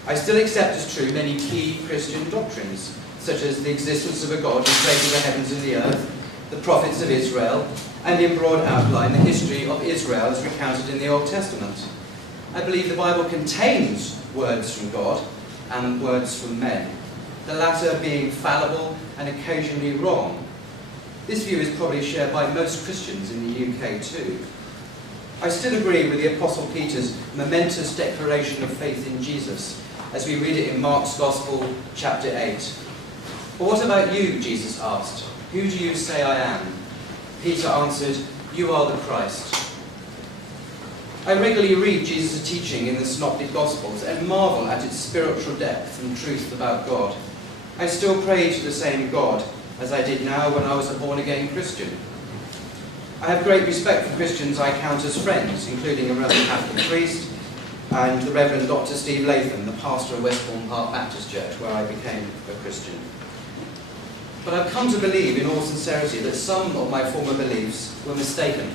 I still accept as true many key Christian doctrines, such as the existence of a God who created the heavens and the earth, the prophets of Israel, and in broad outline the history of Israel as recounted in the Old Testament. I believe the Bible contains words from God and words from men, the latter being fallible and occasionally wrong. This view is probably shared by most Christians in the UK too. I still agree with the Apostle Peter's momentous declaration of faith in Jesus, as we read it in Mark's Gospel, chapter 8. But what about you, Jesus asked. Who do you say I am? Peter answered, you are the Christ. I regularly read Jesus' teaching in the Synoptic Gospels and marvel at its spiritual depth and truth about God. I still pray to the same God as I did now when I was a born-again Christian. I have great respect for Christians I count as friends, including a Roman Catholic priest and the Reverend Dr. Steve Latham, the pastor of Westbourne Park Baptist Church, where I became a Christian. But I've come to believe in all sincerity that some of my former beliefs were mistaken.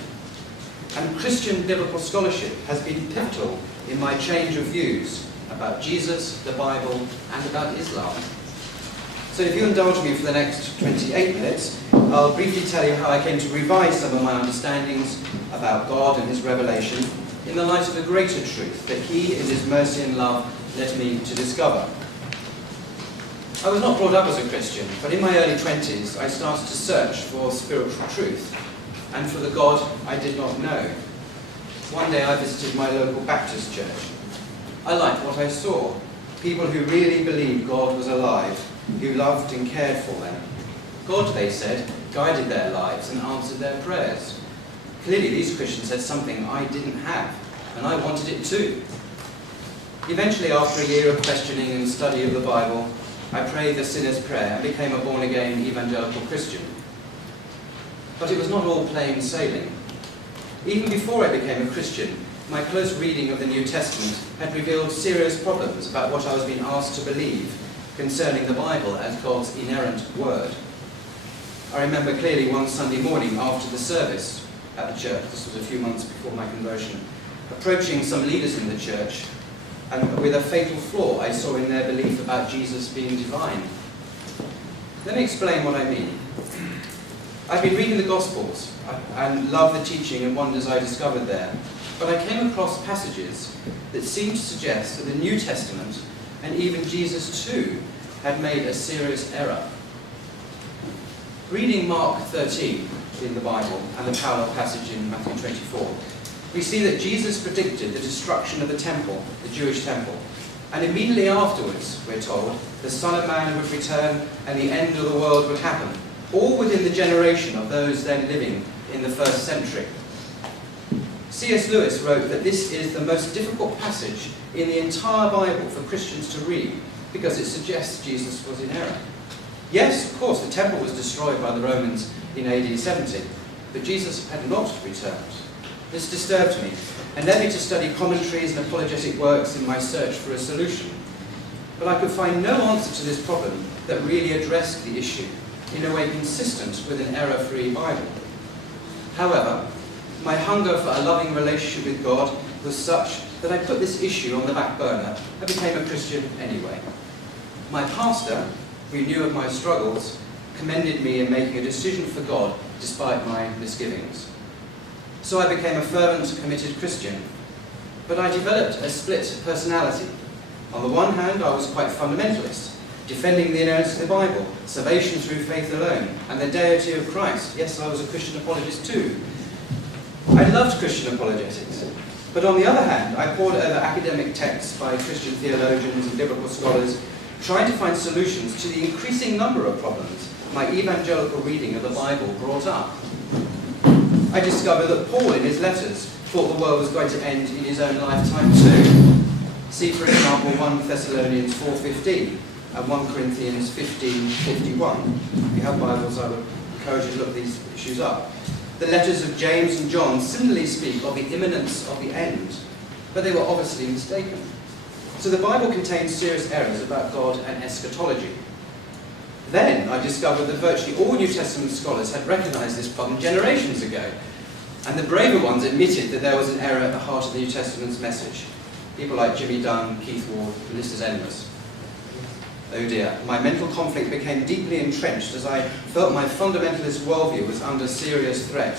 And Christian biblical scholarship has been pivotal in my change of views about Jesus, the Bible, and about Islam. So if you indulge me for the next 28 minutes, I'll briefly tell you how I came to revise some of my understandings about God and his revelation in the light of the greater truth that he, in his mercy and love, led me to discover. I was not brought up as a Christian, but in my early 20s I started to search for spiritual truth and for the God I did not know. One day I visited my local Baptist church. I liked what I saw. people who really believed God was alive, who loved and cared for them. God, they said, guided their lives and answered their prayers. Clearly, these Christians had something I didn't have, and I wanted it too. Eventually, after a year of questioning and study of the Bible, I prayed the sinner's prayer and became a born-again evangelical Christian. But it was not all plain sailing. Even before I became a Christian, my close reading of the New Testament had revealed serious problems about what I was being asked to believe concerning the Bible as God's inerrant word. I remember clearly one Sunday morning after the service at the church, this was a few months before my conversion, approaching some leaders in the church, and with a fatal flaw I saw in their belief about Jesus being divine. Let me explain what I mean. I've been reading the Gospels and love the teaching and wonders I discovered there, but I came across passages that seemed to suggest that the New Testament, and even Jesus too, had made a serious error. Reading Mark 13 in the Bible and the parallel passage in Matthew 24, we see that Jesus predicted the destruction of the temple, the Jewish temple, and immediately afterwards, we're told, the Son of Man would return and the end of the world would happen, all within the generation of those then living in the first century. C.S. Lewis wrote that this is the most difficult passage in the entire Bible for Christians to read because it suggests Jesus was in error. Yes, of course, the temple was destroyed by the Romans in AD 70, but Jesus had not returned. This disturbed me and led me to study commentaries and apologetic works in my search for a solution. But I could find no answer to this problem that really addressed the issue in a way consistent with an error-free Bible. However, my hunger for a loving relationship with God was such that I put this issue on the back burner and became a Christian anyway. My pastor, who knew of my struggles, commended me in making a decision for God despite my misgivings. So I became a fervent, committed Christian. But I developed a split personality. On the one hand, I was quite fundamentalist, defending the inerrancy of the Bible, salvation through faith alone, and the deity of Christ. Yes, I was a Christian apologist too. I loved Christian apologetics. But on the other hand, I pored over academic texts by Christian theologians and biblical scholars, trying to find solutions to the increasing number of problems my evangelical reading of the Bible brought up. I discovered that Paul, in his letters, thought the world was going to end in his own lifetime too. See, for example, 1 Thessalonians 4:15 and 1 Corinthians 15:51. If you have Bibles, I would encourage you to look these issues up. The letters of James and John similarly speak of the imminence of the end, but they were obviously mistaken. So the Bible contains serious errors about God and eschatology. Then I discovered that virtually all New Testament scholars had recognized this problem generations ago, and the braver ones admitted that there was an error at the heart of the New Testament's message. People like Jimmy Dunn, Keith Ward, the list is endless. Oh dear, my mental conflict became deeply entrenched as I felt my fundamentalist worldview was under serious threat.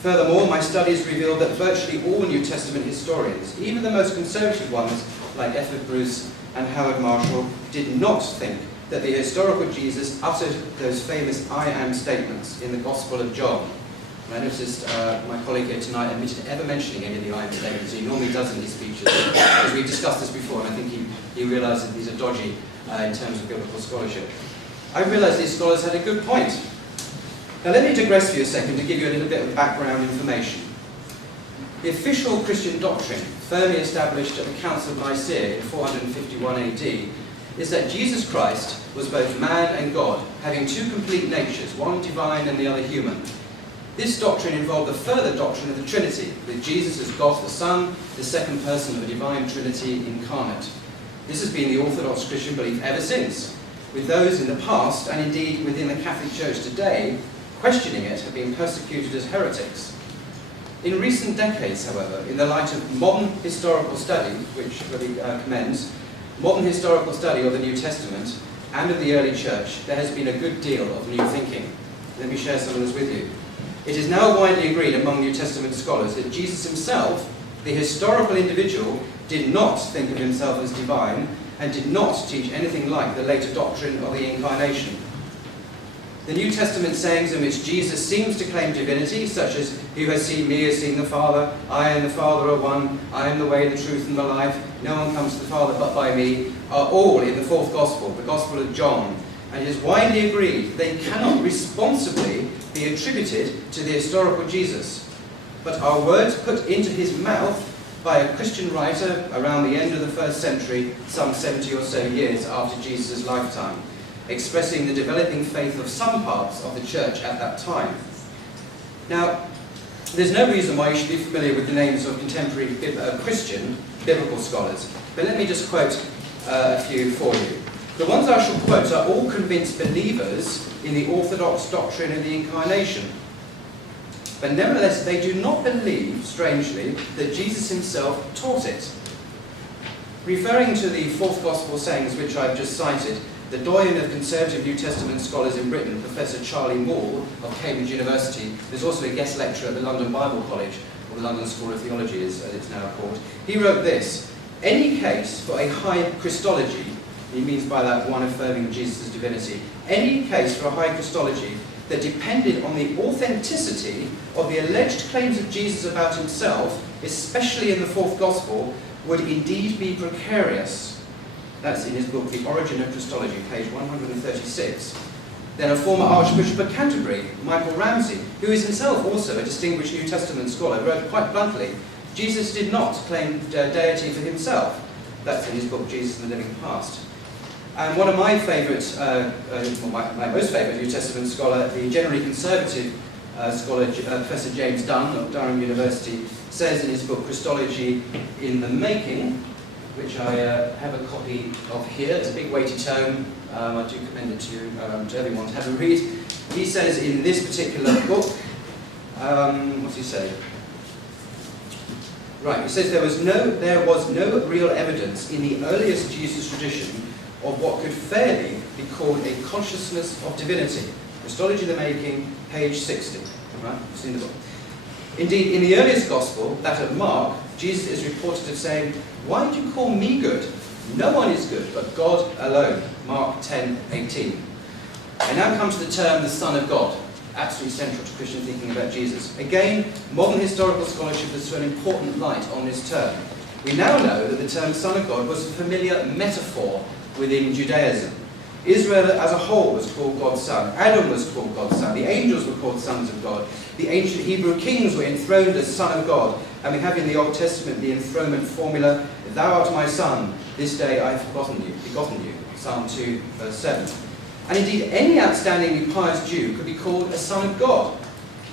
Furthermore, my studies revealed that virtually all New Testament historians, even the most conservative ones like F. Bruce and Howard Marshall, did not think that the historical Jesus uttered those famous I am statements in the Gospel of John. And I noticed my colleague here tonight admitted ever mentioning any of the I am statements. He normally does in his speeches, because we've discussed this before, and I think he realised that these are dodgy in terms of biblical scholarship. I realised these scholars had a good point. Now let me digress for you a second to give you a little bit of background information. The official Christian doctrine, firmly established at the Council of Nicaea in 451 AD, is that Jesus Christ was both man and God, having two complete natures, one divine and the other human. This doctrine involved the further doctrine of the Trinity, with Jesus as God the Son, the second person of the divine Trinity incarnate. This has been the Orthodox Christian belief ever since, with those in the past, and indeed within the Catholic Church today, questioning it have been persecuted as heretics. In recent decades, however, in the light of modern historical study, which really commends, modern historical study of the New Testament and of the early church, there has been a good deal of new thinking. Let me share some of this with you. It is now widely agreed among New Testament scholars that Jesus himself, the historical individual, did not think of himself as divine and did not teach anything like the later doctrine of the Incarnation. The New Testament sayings in which Jesus seems to claim divinity, such as, "Who has seen me has seen the Father, I and the Father are one, I am the way, the truth and the life, no one comes to the Father but by me," are all in the fourth Gospel, the Gospel of John. And it is widely agreed they cannot responsibly be attributed to the historical Jesus, but are words put into his mouth by a Christian writer around the end of the first century, some 70 or so years after Jesus' lifetime, expressing the developing faith of some parts of the church at that time. Now, there's no reason why you should be familiar with the names of contemporary Christian biblical scholars, but let me just quote a few for you. The ones I shall quote are all convinced believers in the orthodox doctrine of the Incarnation. But nevertheless, they do not believe, strangely, that Jesus himself taught it. Referring to the fourth Gospel sayings which I've just cited, the doyen of conservative New Testament scholars in Britain, Professor Charlie Moore of Cambridge University, who's also a guest lecturer at the London Bible College, or the London School of Theology as it's now called, he wrote this: "Any case for a high Christology," he means by that one affirming Jesus' divinity, "any case for a high Christology that depended on the authenticity of the alleged claims of Jesus about himself, especially in the fourth Gospel, would indeed be precarious." That's in his book, The Origin of Christology, page 136. Then a former Archbishop of Canterbury, Michael Ramsey, who is himself also a distinguished New Testament scholar, wrote quite bluntly, "Jesus did not claim deity for himself." That's in his book, Jesus and the Living Past. And one of my favourite, my most favourite New Testament scholar, the generally conservative scholar, Professor James Dunn of Durham University, says in his book, Christology in the Making, which I have a copy of here. It's a big weighty tome. I do commend it to you, to everyone to have a read. He says in this particular book, what's he say? Right, he says there was no real evidence in the earliest Jesus tradition of what could fairly be called a consciousness of divinity. Christology in the Making, page 60. Right, it's in the book. Indeed, in the earliest Gospel, that of Mark, Jesus is reported of saying, "Why do you call me good? No one is good but God alone." Mark 10:18. I now come to the term the Son of God, absolutely central to Christian thinking about Jesus. Again, modern historical scholarship has thrown important light on this term. We now know that the term Son of God was a familiar metaphor within Judaism. Israel as a whole was called God's son. Adam was called God's son. The angels were called sons of God. The ancient Hebrew kings were enthroned as Son of God. And we have in the Old Testament the enthronement formula, "Thou art my son, this day I have begotten you." Psalm 2, verse 7. And indeed, any outstandingly pious Jew could be called a son of God,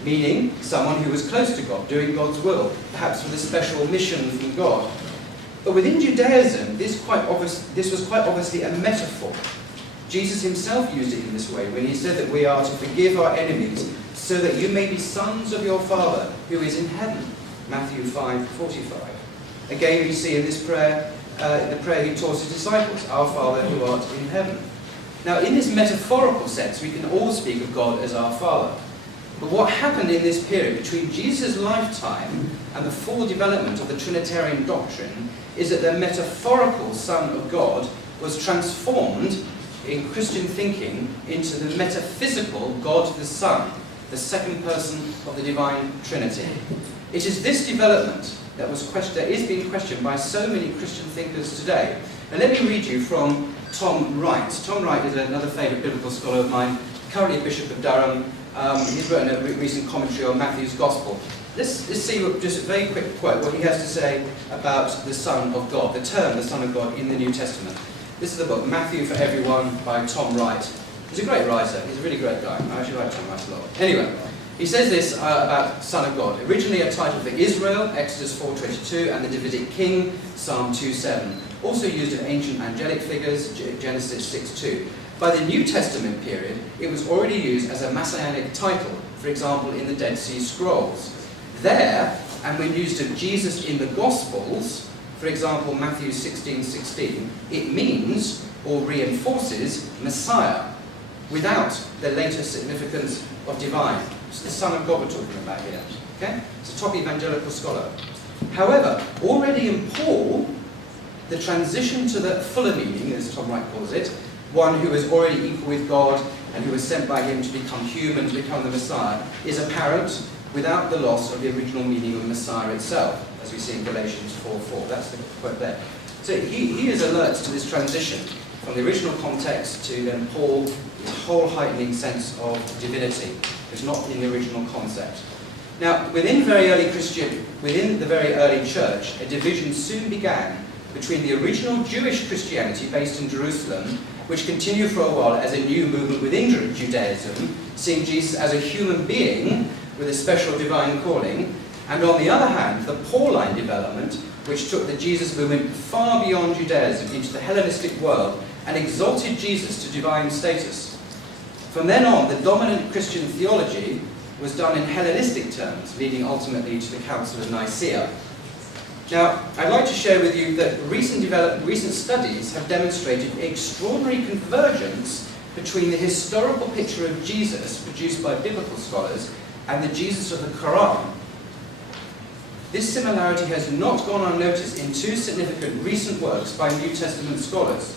meaning someone who was close to God, doing God's will, perhaps with a special mission from God. But within Judaism, this was quite obviously a metaphor. Jesus himself used it in this way when he said that we are to forgive our enemies so that you may be sons of your Father who is in heaven. Matthew 5:45. Again, we see in this prayer, the prayer he taught his disciples, "Our Father who art in heaven." Now, in this metaphorical sense, we can all speak of God as our Father. But what happened in this period between Jesus' lifetime and the full development of the Trinitarian doctrine is that the metaphorical Son of God was transformed in Christian thinking into the metaphysical God the Son, the second person of the divine Trinity. It is this development that is being questioned by so many Christian thinkers today. And let me read you from Tom Wright. Tom Wright is another favourite biblical scholar of mine, currently Bishop of Durham. He's written a recent commentary on Matthew's Gospel. Let's see, just a very quick quote, what he has to say about the Son of God, the term the Son of God in the New Testament. This is the book, Matthew for Everyone, by Tom Wright. He's a great writer. He's a really great guy. I actually like Tom Wright a lot. Anyway, he says this about Son of God. Originally a title for Israel, Exodus 4:22, and the Davidic King, Psalm 2:7. Also used in ancient angelic figures, Genesis 6:2. By the New Testament period, it was already used as a messianic title, for example, in the Dead Sea Scrolls. There, and when used of Jesus in the Gospels, for example, Matthew 16:16, it means or reinforces Messiah, without the later significance of divine. It's the Son of God we're talking about here. Okay? It's a top evangelical scholar. However, already in Paul, the transition to the fuller meaning, as Tom Wright calls it, one who is already equal with God, and who was sent by him to become human, to become the Messiah, is apparent without the loss of the original meaning of Messiah itself, as we see in Galatians 4:4. That's the quote there. So he is alert to this transition from the original context to then Paul, his whole heightening sense of divinity. It's not in the original concept. Now, within the very early church, a division soon began between the original Jewish Christianity based in Jerusalem, which continued for a while as a new movement within Judaism, seeing Jesus as a human being with a special divine calling, and on the other hand, the Pauline development, which took the Jesus movement far beyond Judaism into the Hellenistic world and exalted Jesus to divine status. From then on, the dominant Christian theology was done in Hellenistic terms, leading ultimately to the Council of Nicaea. Now, I'd like to share with you that recent studies have demonstrated extraordinary convergence between the historical picture of Jesus produced by biblical scholars and the Jesus of the Quran. This similarity has not gone unnoticed in two significant recent works by New Testament scholars.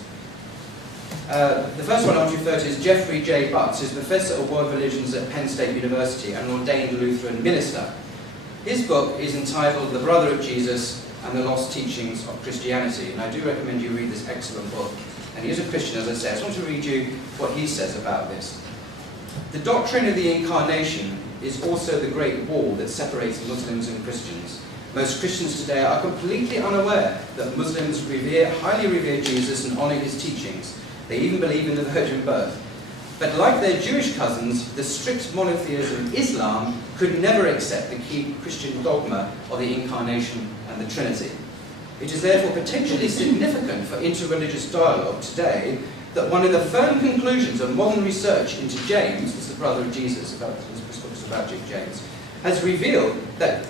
The first one I want to refer to is Jeffrey J. Butts, who's Professor of World Religions at Penn State University and an ordained Lutheran minister. His book is entitled The Brother of Jesus and the Lost Teachings of Christianity, and I do recommend you read this excellent book. And he is a Christian, as I say. I just want to read you what he says about this. The doctrine of the Incarnation is also the great wall that separates Muslims and Christians. Most Christians today are completely unaware that Muslims highly revere Jesus and honour his teachings. They even believe in the virgin birth. But like their Jewish cousins, the strict monotheism of Islam could never accept the key Christian dogma of the Incarnation and the Trinity. It is therefore potentially significant for interreligious dialogue today that one of the firm conclusions of modern research into James, this is the brother of Jesus, this book is about James, has revealed that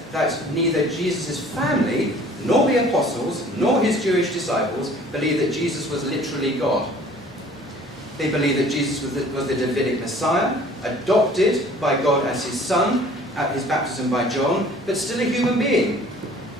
neither Jesus' family, nor the apostles, nor his Jewish disciples believe that Jesus was literally God. They believe that Jesus was the Davidic Messiah, adopted by God as his son at his baptism by John, but still a human being.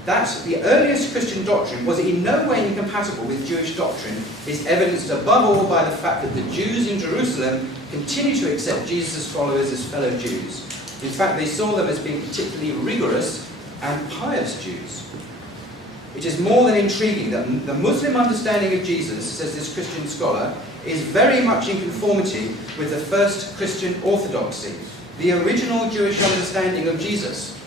That the earliest Christian doctrine was in no way incompatible with Jewish doctrine is evidenced above all by the fact that the Jews in Jerusalem continue to accept Jesus' followers as fellow Jews. In fact, they saw them as being particularly rigorous and pious Jews. It is more than intriguing that the Muslim understanding of Jesus, says this Christian scholar, is very much in conformity with the first Christian orthodoxy, the original Jewish understanding of Jesus.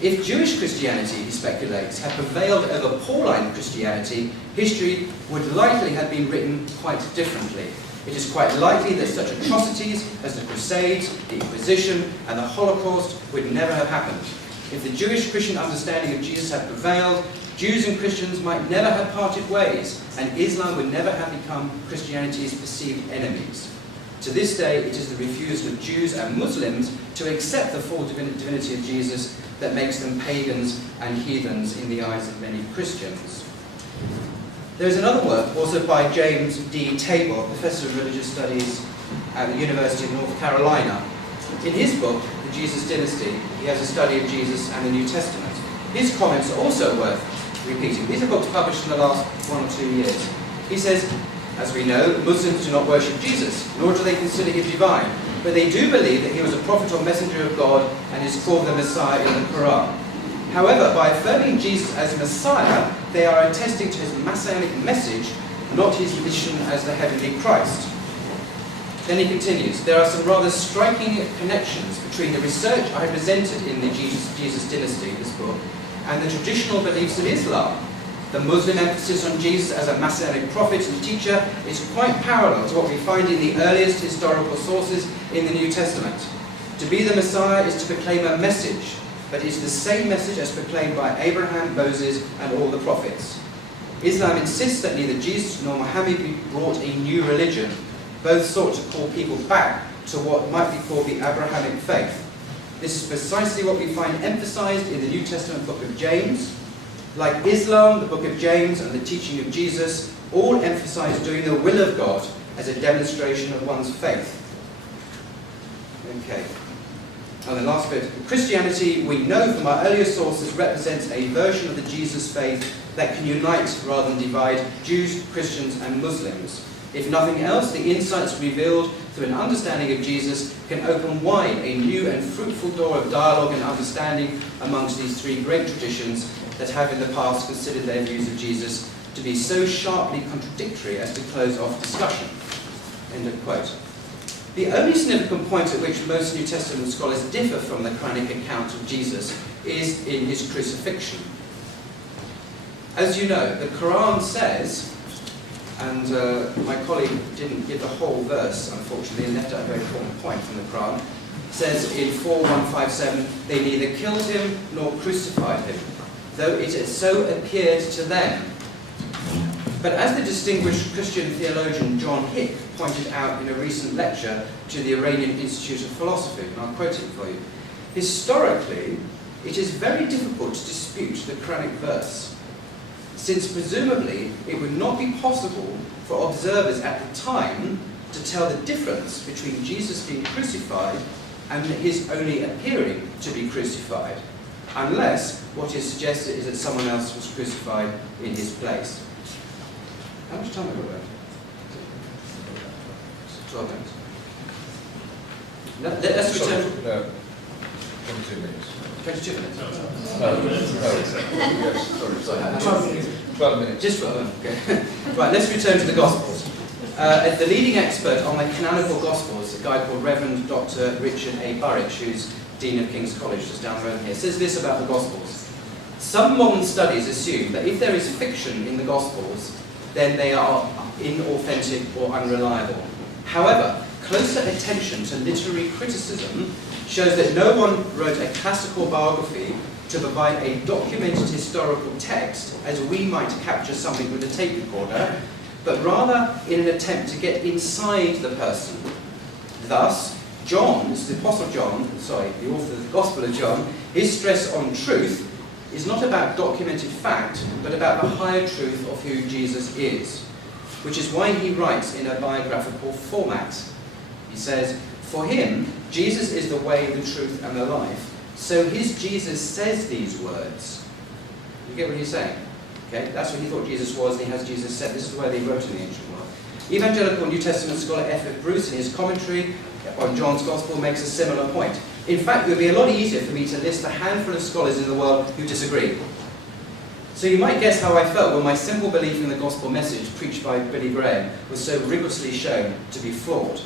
If Jewish Christianity, he speculates, had prevailed over Pauline Christianity, history would likely have been written quite differently. It is quite likely that such atrocities as the Crusades, the Inquisition, and the Holocaust would never have happened. If the Jewish Christian understanding of Jesus had prevailed, Jews and Christians might never have parted ways, and Islam would never have become Christianity's perceived enemies. To this day, it is the refusal of Jews and Muslims to accept the full divinity of Jesus that makes them pagans and heathens in the eyes of many Christians. There is another work, also by James D. Tabor, Professor of Religious Studies at the University of North Carolina. In his book, The Jesus Dynasty, he has a study of Jesus and the New Testament. His comments are also worth repeating. These are books published in the last 1 or 2 years. He says, as we know, Muslims do not worship Jesus, nor do they consider him divine, but they do believe that he was a prophet or messenger of God and is called the Messiah in the Quran. However, by affirming Jesus as Messiah, they are attesting to his messianic message, not his mission as the heavenly Christ. Then he continues, there are some rather striking connections between the research I presented in the Jesus Dynasty, this book, and the traditional beliefs of Islam. The Muslim emphasis on Jesus as a messianic prophet and teacher is quite parallel to what we find in the earliest historical sources in the New Testament. To be the Messiah is to proclaim a message, but it is the same message as proclaimed by Abraham, Moses, and all the prophets. Islam insists that neither Jesus nor Muhammad brought a new religion. Both sought to call people back to what might be called the Abrahamic faith. This is precisely what we find emphasized in the New Testament book of James. Like Islam, the book of James, and the teaching of Jesus all emphasize doing the will of God as a demonstration of one's faith. Okay. And the last bit. Christianity, we know from our earlier sources, represents a version of the Jesus faith that can unite rather than divide Jews, Christians, and Muslims. If nothing else, the insights revealed through an understanding of Jesus can open wide a new and fruitful door of dialogue and understanding amongst these three great traditions that have in the past considered their views of Jesus to be so sharply contradictory as to close off discussion." End of quote. The only significant point at which most New Testament scholars differ from the Quranic account of Jesus is in his crucifixion. As you know, the Quran says, and my colleague didn't give the whole verse, unfortunately, and left out a very important point from the Quran, says in 4157, "They neither killed him nor crucified him, though it had so appeared to them." But as the distinguished Christian theologian John Hick pointed out in a recent lecture to the Iranian Institute of Philosophy, and I'll quote it for you, "Historically, it is very difficult to dispute the Quranic verse, since presumably it would not be possible for observers at the time to tell the difference between Jesus being crucified and his only appearing to be crucified, unless what is suggested is that someone else was crucified in his place." How much time have we got left? 12 minutes. Let's return. 22 minutes. 22 minutes. Yes, sorry. 12 minutes. Just 12 minutes, okay. Right, let's return to the Gospels. The leading expert on the canonical Gospels, a guy called Reverend Dr. Richard A. Burridge, who's Dean of King's College just down the road here, says this about the Gospels. "Some modern studies assume that if there is fiction in the Gospels, then they are inauthentic or unreliable. However, closer attention to literary criticism shows that no one wrote a classical biography to provide a documented historical text as we might capture something with a tape recorder, but rather in an attempt to get inside the person. Thus, John, this is the Apostle John, the author of the Gospel of John, his stress on truth is not about documented fact, but about the higher truth of who Jesus is, which is why he writes in a biographical format. He says, for him, Jesus is the way, the truth, and the life. So his Jesus says these words." You get what he's saying? Okay, that's what he thought Jesus was, and he has Jesus said. This is the way they wrote in the ancient world. Evangelical New Testament scholar F.F. Bruce, in his commentary on John's Gospel, makes a similar point. In fact, it would be a lot easier for me to list a handful of scholars in the world who disagree. So you might guess how I felt when my simple belief in the gospel message preached by Billy Graham was so rigorously shown to be flawed.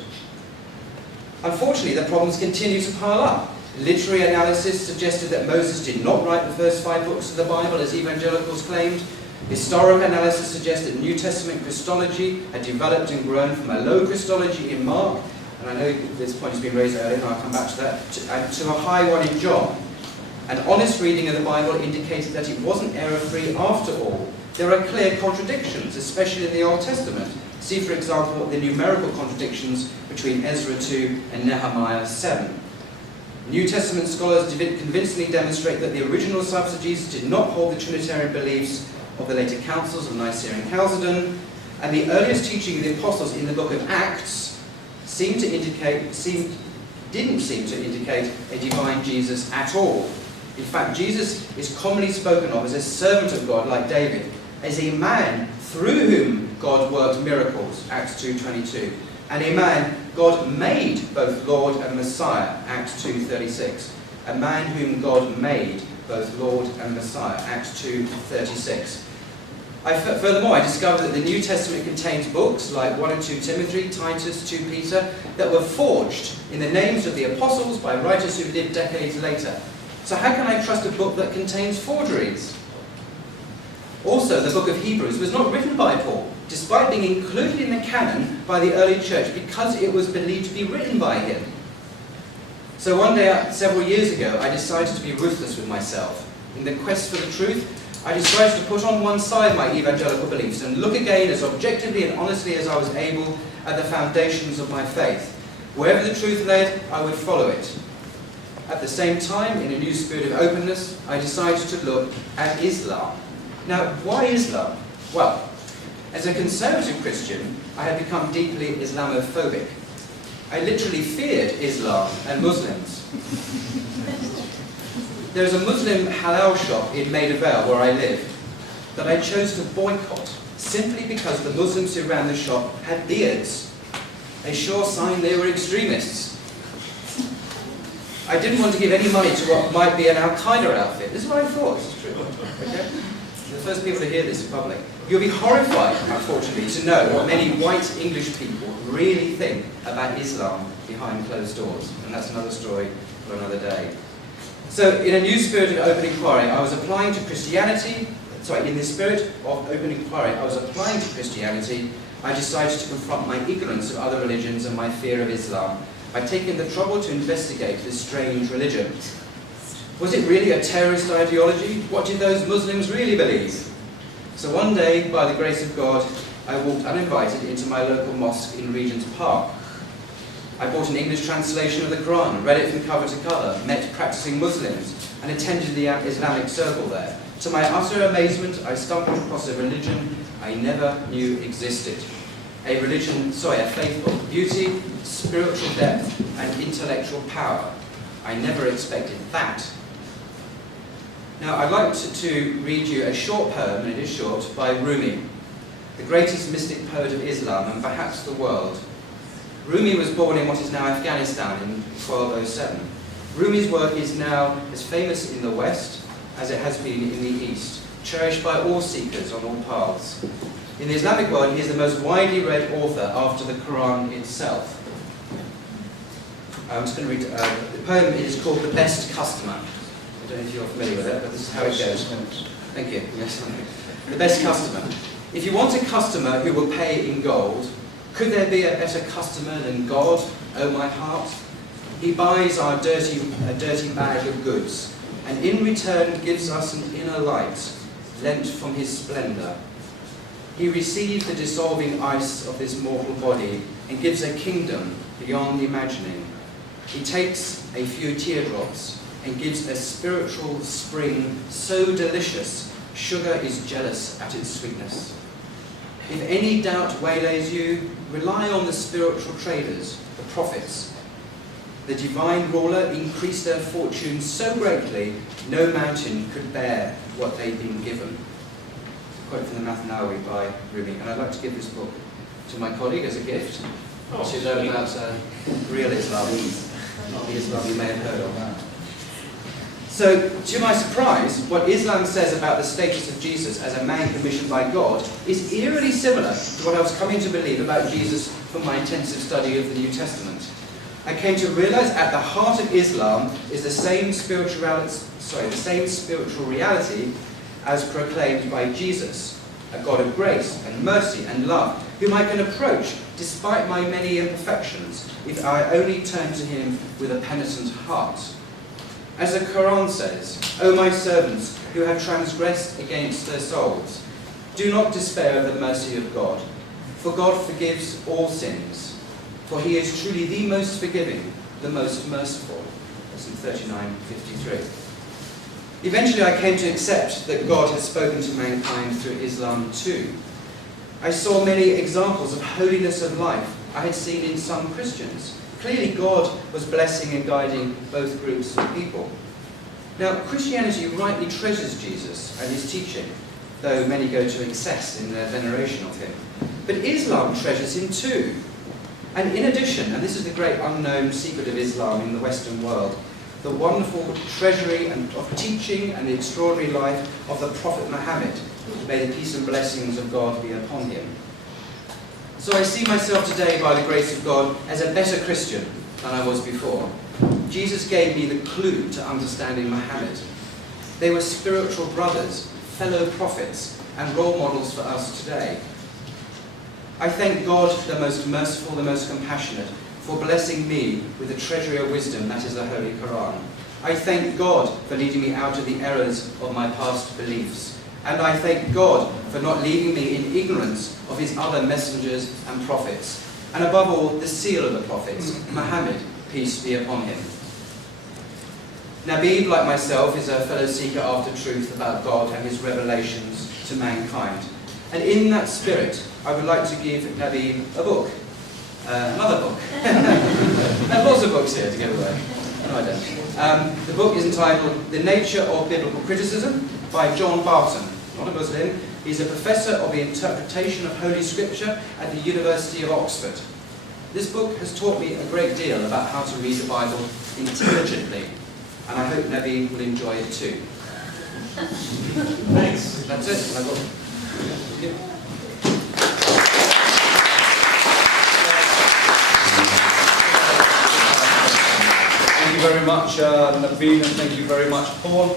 Unfortunately, the problems continue to pile up. Literary analysis suggested that Moses did not write the first 5 books of the Bible, as evangelicals claimed. Historical analysis suggests that New Testament Christology had developed and grown from a low Christology in Mark, and I know this point has been raised earlier, and I'll come back to that, to a high one in John. An honest reading of the Bible indicated that it wasn't error-free after all. There are clear contradictions, especially in the Old Testament. See, for example, the numerical contradictions between Ezra 2 and Nehemiah 7. New Testament scholars convincingly demonstrate that the original disciples of Jesus did not hold the Trinitarian beliefs of the later councils of Nicaea and Chalcedon, and the earliest teaching of the apostles in the book of Acts didn't seem to indicate a divine Jesus at all. In fact, Jesus is commonly spoken of as a servant of God, like David, as a man through whom God worked miracles, Acts 2:22, and a man God made both Lord and Messiah, Acts 2:36. A man whom God made both Lord and Messiah, Acts 2:36. Furthermore, I discovered that the New Testament contains books like 1 and 2 Timothy, Titus, 2 Peter, that were forged in the names of the apostles by writers who lived decades later. So how can I trust a book that contains forgeries? Also, the book of Hebrews was not written by Paul, despite being included in the canon by the early church, because it was believed to be written by him. So one day, several years ago, I decided to be ruthless with myself. In the quest for the truth, I decided to put on one side my evangelical beliefs and look again as objectively and honestly as I was able at the foundations of my faith. Wherever the truth led, I would follow it. At the same time, in a new spirit of openness, I decided to look at Islam. Now, why Islam? Well, as a conservative Christian, I had become deeply Islamophobic. I literally feared Islam and Muslims. There's a Muslim halal shop in Maida Vale where I live that I chose to boycott simply because the Muslims who ran the shop had beards, a sure sign they were extremists. I didn't want to give any money to what might be an Al-Qaeda outfit. This is what I thought. This is true. Okay? The first people to hear this in public. You'll be horrified, unfortunately, to know what many white English people really think about Islam behind closed doors. And that's another story for another day. So, in a new spirit of open inquiry, I was applying to Christianity. In the spirit of open inquiry, I was applying to Christianity. I decided to confront my ignorance of other religions and my fear of Islam by taking the trouble to investigate this strange religion. Was it really a terrorist ideology? What did those Muslims really believe? So one day, by the grace of God, I walked uninvited into my local mosque in Regent's Park. I bought an English translation of the Quran, read it from cover to cover, met practicing Muslims, and attended the Islamic circle there. To my utter amazement, I stumbled across a religion I never knew existed. A faith of beauty, spiritual depth, and intellectual power. I never expected that. Now, I'd like to read you a short poem, and it is short, by Rumi, the greatest mystic poet of Islam and perhaps the world. Rumi was born in what is now Afghanistan in 1207. Rumi's work is now as famous in the West as it has been in the East, cherished by all seekers on all paths. In the Islamic world, he is the most widely read author after the Quran itself. I'm just going to read, the poem is called The Best Customer. I don't know if you're familiar with it, but this is how it goes. Thank you. Yes. The Best Customer. If you want a customer who will pay in gold, could there be a better customer than God, O my heart? He buys a dirty bag of goods, and in return gives us an inner light, lent from his splendour. He receives the dissolving ice of this mortal body and gives a kingdom beyond imagining. He takes a few teardrops and gives a spiritual spring so delicious, sugar is jealous at its sweetness. If any doubt waylays you, rely on the spiritual traders, the prophets. The divine ruler increased their fortunes so greatly, no mountain could bear what they'd been given. Quote from the Mathnawi by Rumi, and I'd like to give this book to my colleague as a gift. To learn about real Islam, not the Islam you may have heard of. So, to my surprise, what Islam says about the status of Jesus as a man commissioned by God is eerily similar to what I was coming to believe about Jesus from my intensive study of the New Testament. I came to realize at the heart of Islam is the same spiritual reality as proclaimed by Jesus, a God of grace and mercy and love, whom I can approach despite my many imperfections if I only turn to him with a penitent heart. As the Quran says, O my servants who have transgressed against their souls, do not despair of the mercy of God, for God forgives all sins, for he is truly the most forgiving, the most merciful. That's in 39:53. Eventually I came to accept that God has spoken to mankind through Islam too. I saw many examples of holiness of life I had seen in some Christians. Clearly God was blessing and guiding both groups of people. Now, Christianity rightly treasures Jesus and his teaching, though many go to excess in their veneration of him. But Islam treasures him too. And in addition, and this is the great unknown secret of Islam in the Western world, the wonderful treasury of teaching and the extraordinary life of the Prophet Muhammad. May the peace and blessings of God be upon him. So I see myself today, by the grace of God, as a better Christian than I was before. Jesus gave me the clue to understanding Muhammad. They were spiritual brothers, fellow prophets, and role models for us today. I thank God, the most merciful, the most compassionate, for blessing me with the treasury of wisdom that is the Holy Quran. I thank God for leading me out of the errors of my past beliefs. And I thank God for not leaving me in ignorance of his other messengers and prophets. And above all, the seal of the prophets, Muhammad, peace be upon him. Nabib, like myself, is a fellow seeker after truth about God and his revelations to mankind. And in that spirit, I would like to give Nabib a book. Another book. I have lots of books here to give away. No, I don't. The book is entitled The Nature of Biblical Criticism by John Barton, not a Muslim, He's a professor of the interpretation of Holy Scripture at the University of Oxford. This book has taught me a great deal about how to read the Bible intelligently, and I hope Nevi will enjoy it too. Thanks. That's it. I will. Thank you very much, Naveen, and thank you very much, Paul.